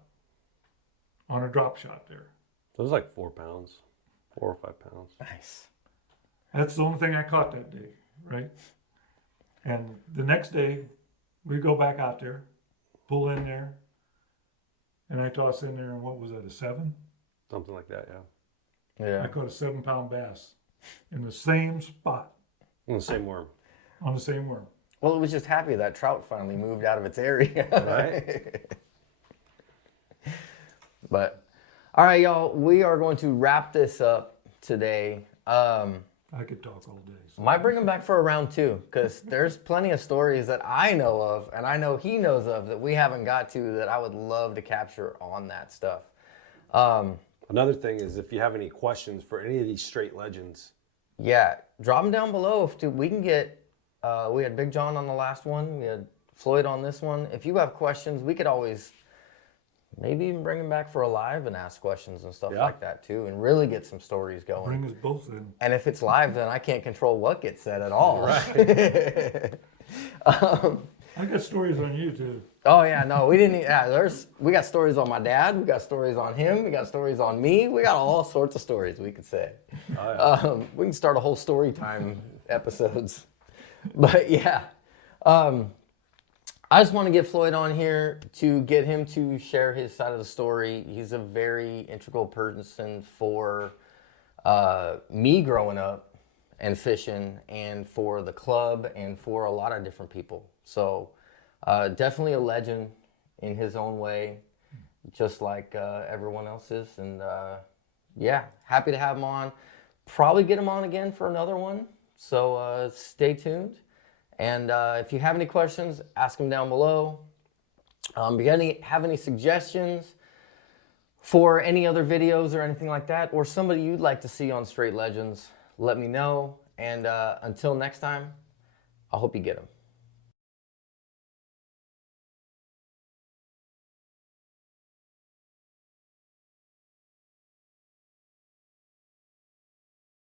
on a drop shot there. So it was like 4 pounds, 4 or 5 pounds. Nice. That's the only thing I caught that day, right? And the next day, we go back out there, pull in there, and I toss in there, and what was that, a 7? Something like that, yeah. I Yeah. caught a 7 pound bass in the same spot And the same worm. on the same worm. Well, it was just happy that trout finally moved out of its area. Right. But, all right, y'all, we are going to wrap this up today. I could talk all day. So. Might bring him back for a round 2 because there's plenty of stories that I know of and I know he knows of that we haven't got to that I would love to capture on that stuff. Another thing is if you have any questions for any of these Strait Legends, Yeah, drop them down below. If we can get, we had Big John on the last one. We had Floyd on this one. If you have questions, we could always maybe even bring him back for a live and ask questions and stuff Yeah. like that too, and really get some stories going. Bring us both in. And if it's live, then I can't control what gets said at all. Right. I got stories on you too. Oh yeah, no, we didn't. Yeah, we got stories on my dad. We got stories on him. We got stories on me. We got all sorts of stories we could say. Oh, yeah. We can start a whole story time episodes. But yeah, I just want to get Floyd on here to get him to share his side of the story. He's a very integral person for me growing up and fishing, and for the club, and for a lot of different people. So definitely a legend in his own way, just like everyone else is. And yeah, happy to have him on. Probably get him on again for another one. So stay tuned. And if you have any questions, ask them down below. If you have any suggestions for any other videos or anything like that, or somebody you'd like to see on Strait Legends, let me know. And until next time, I hope you get them.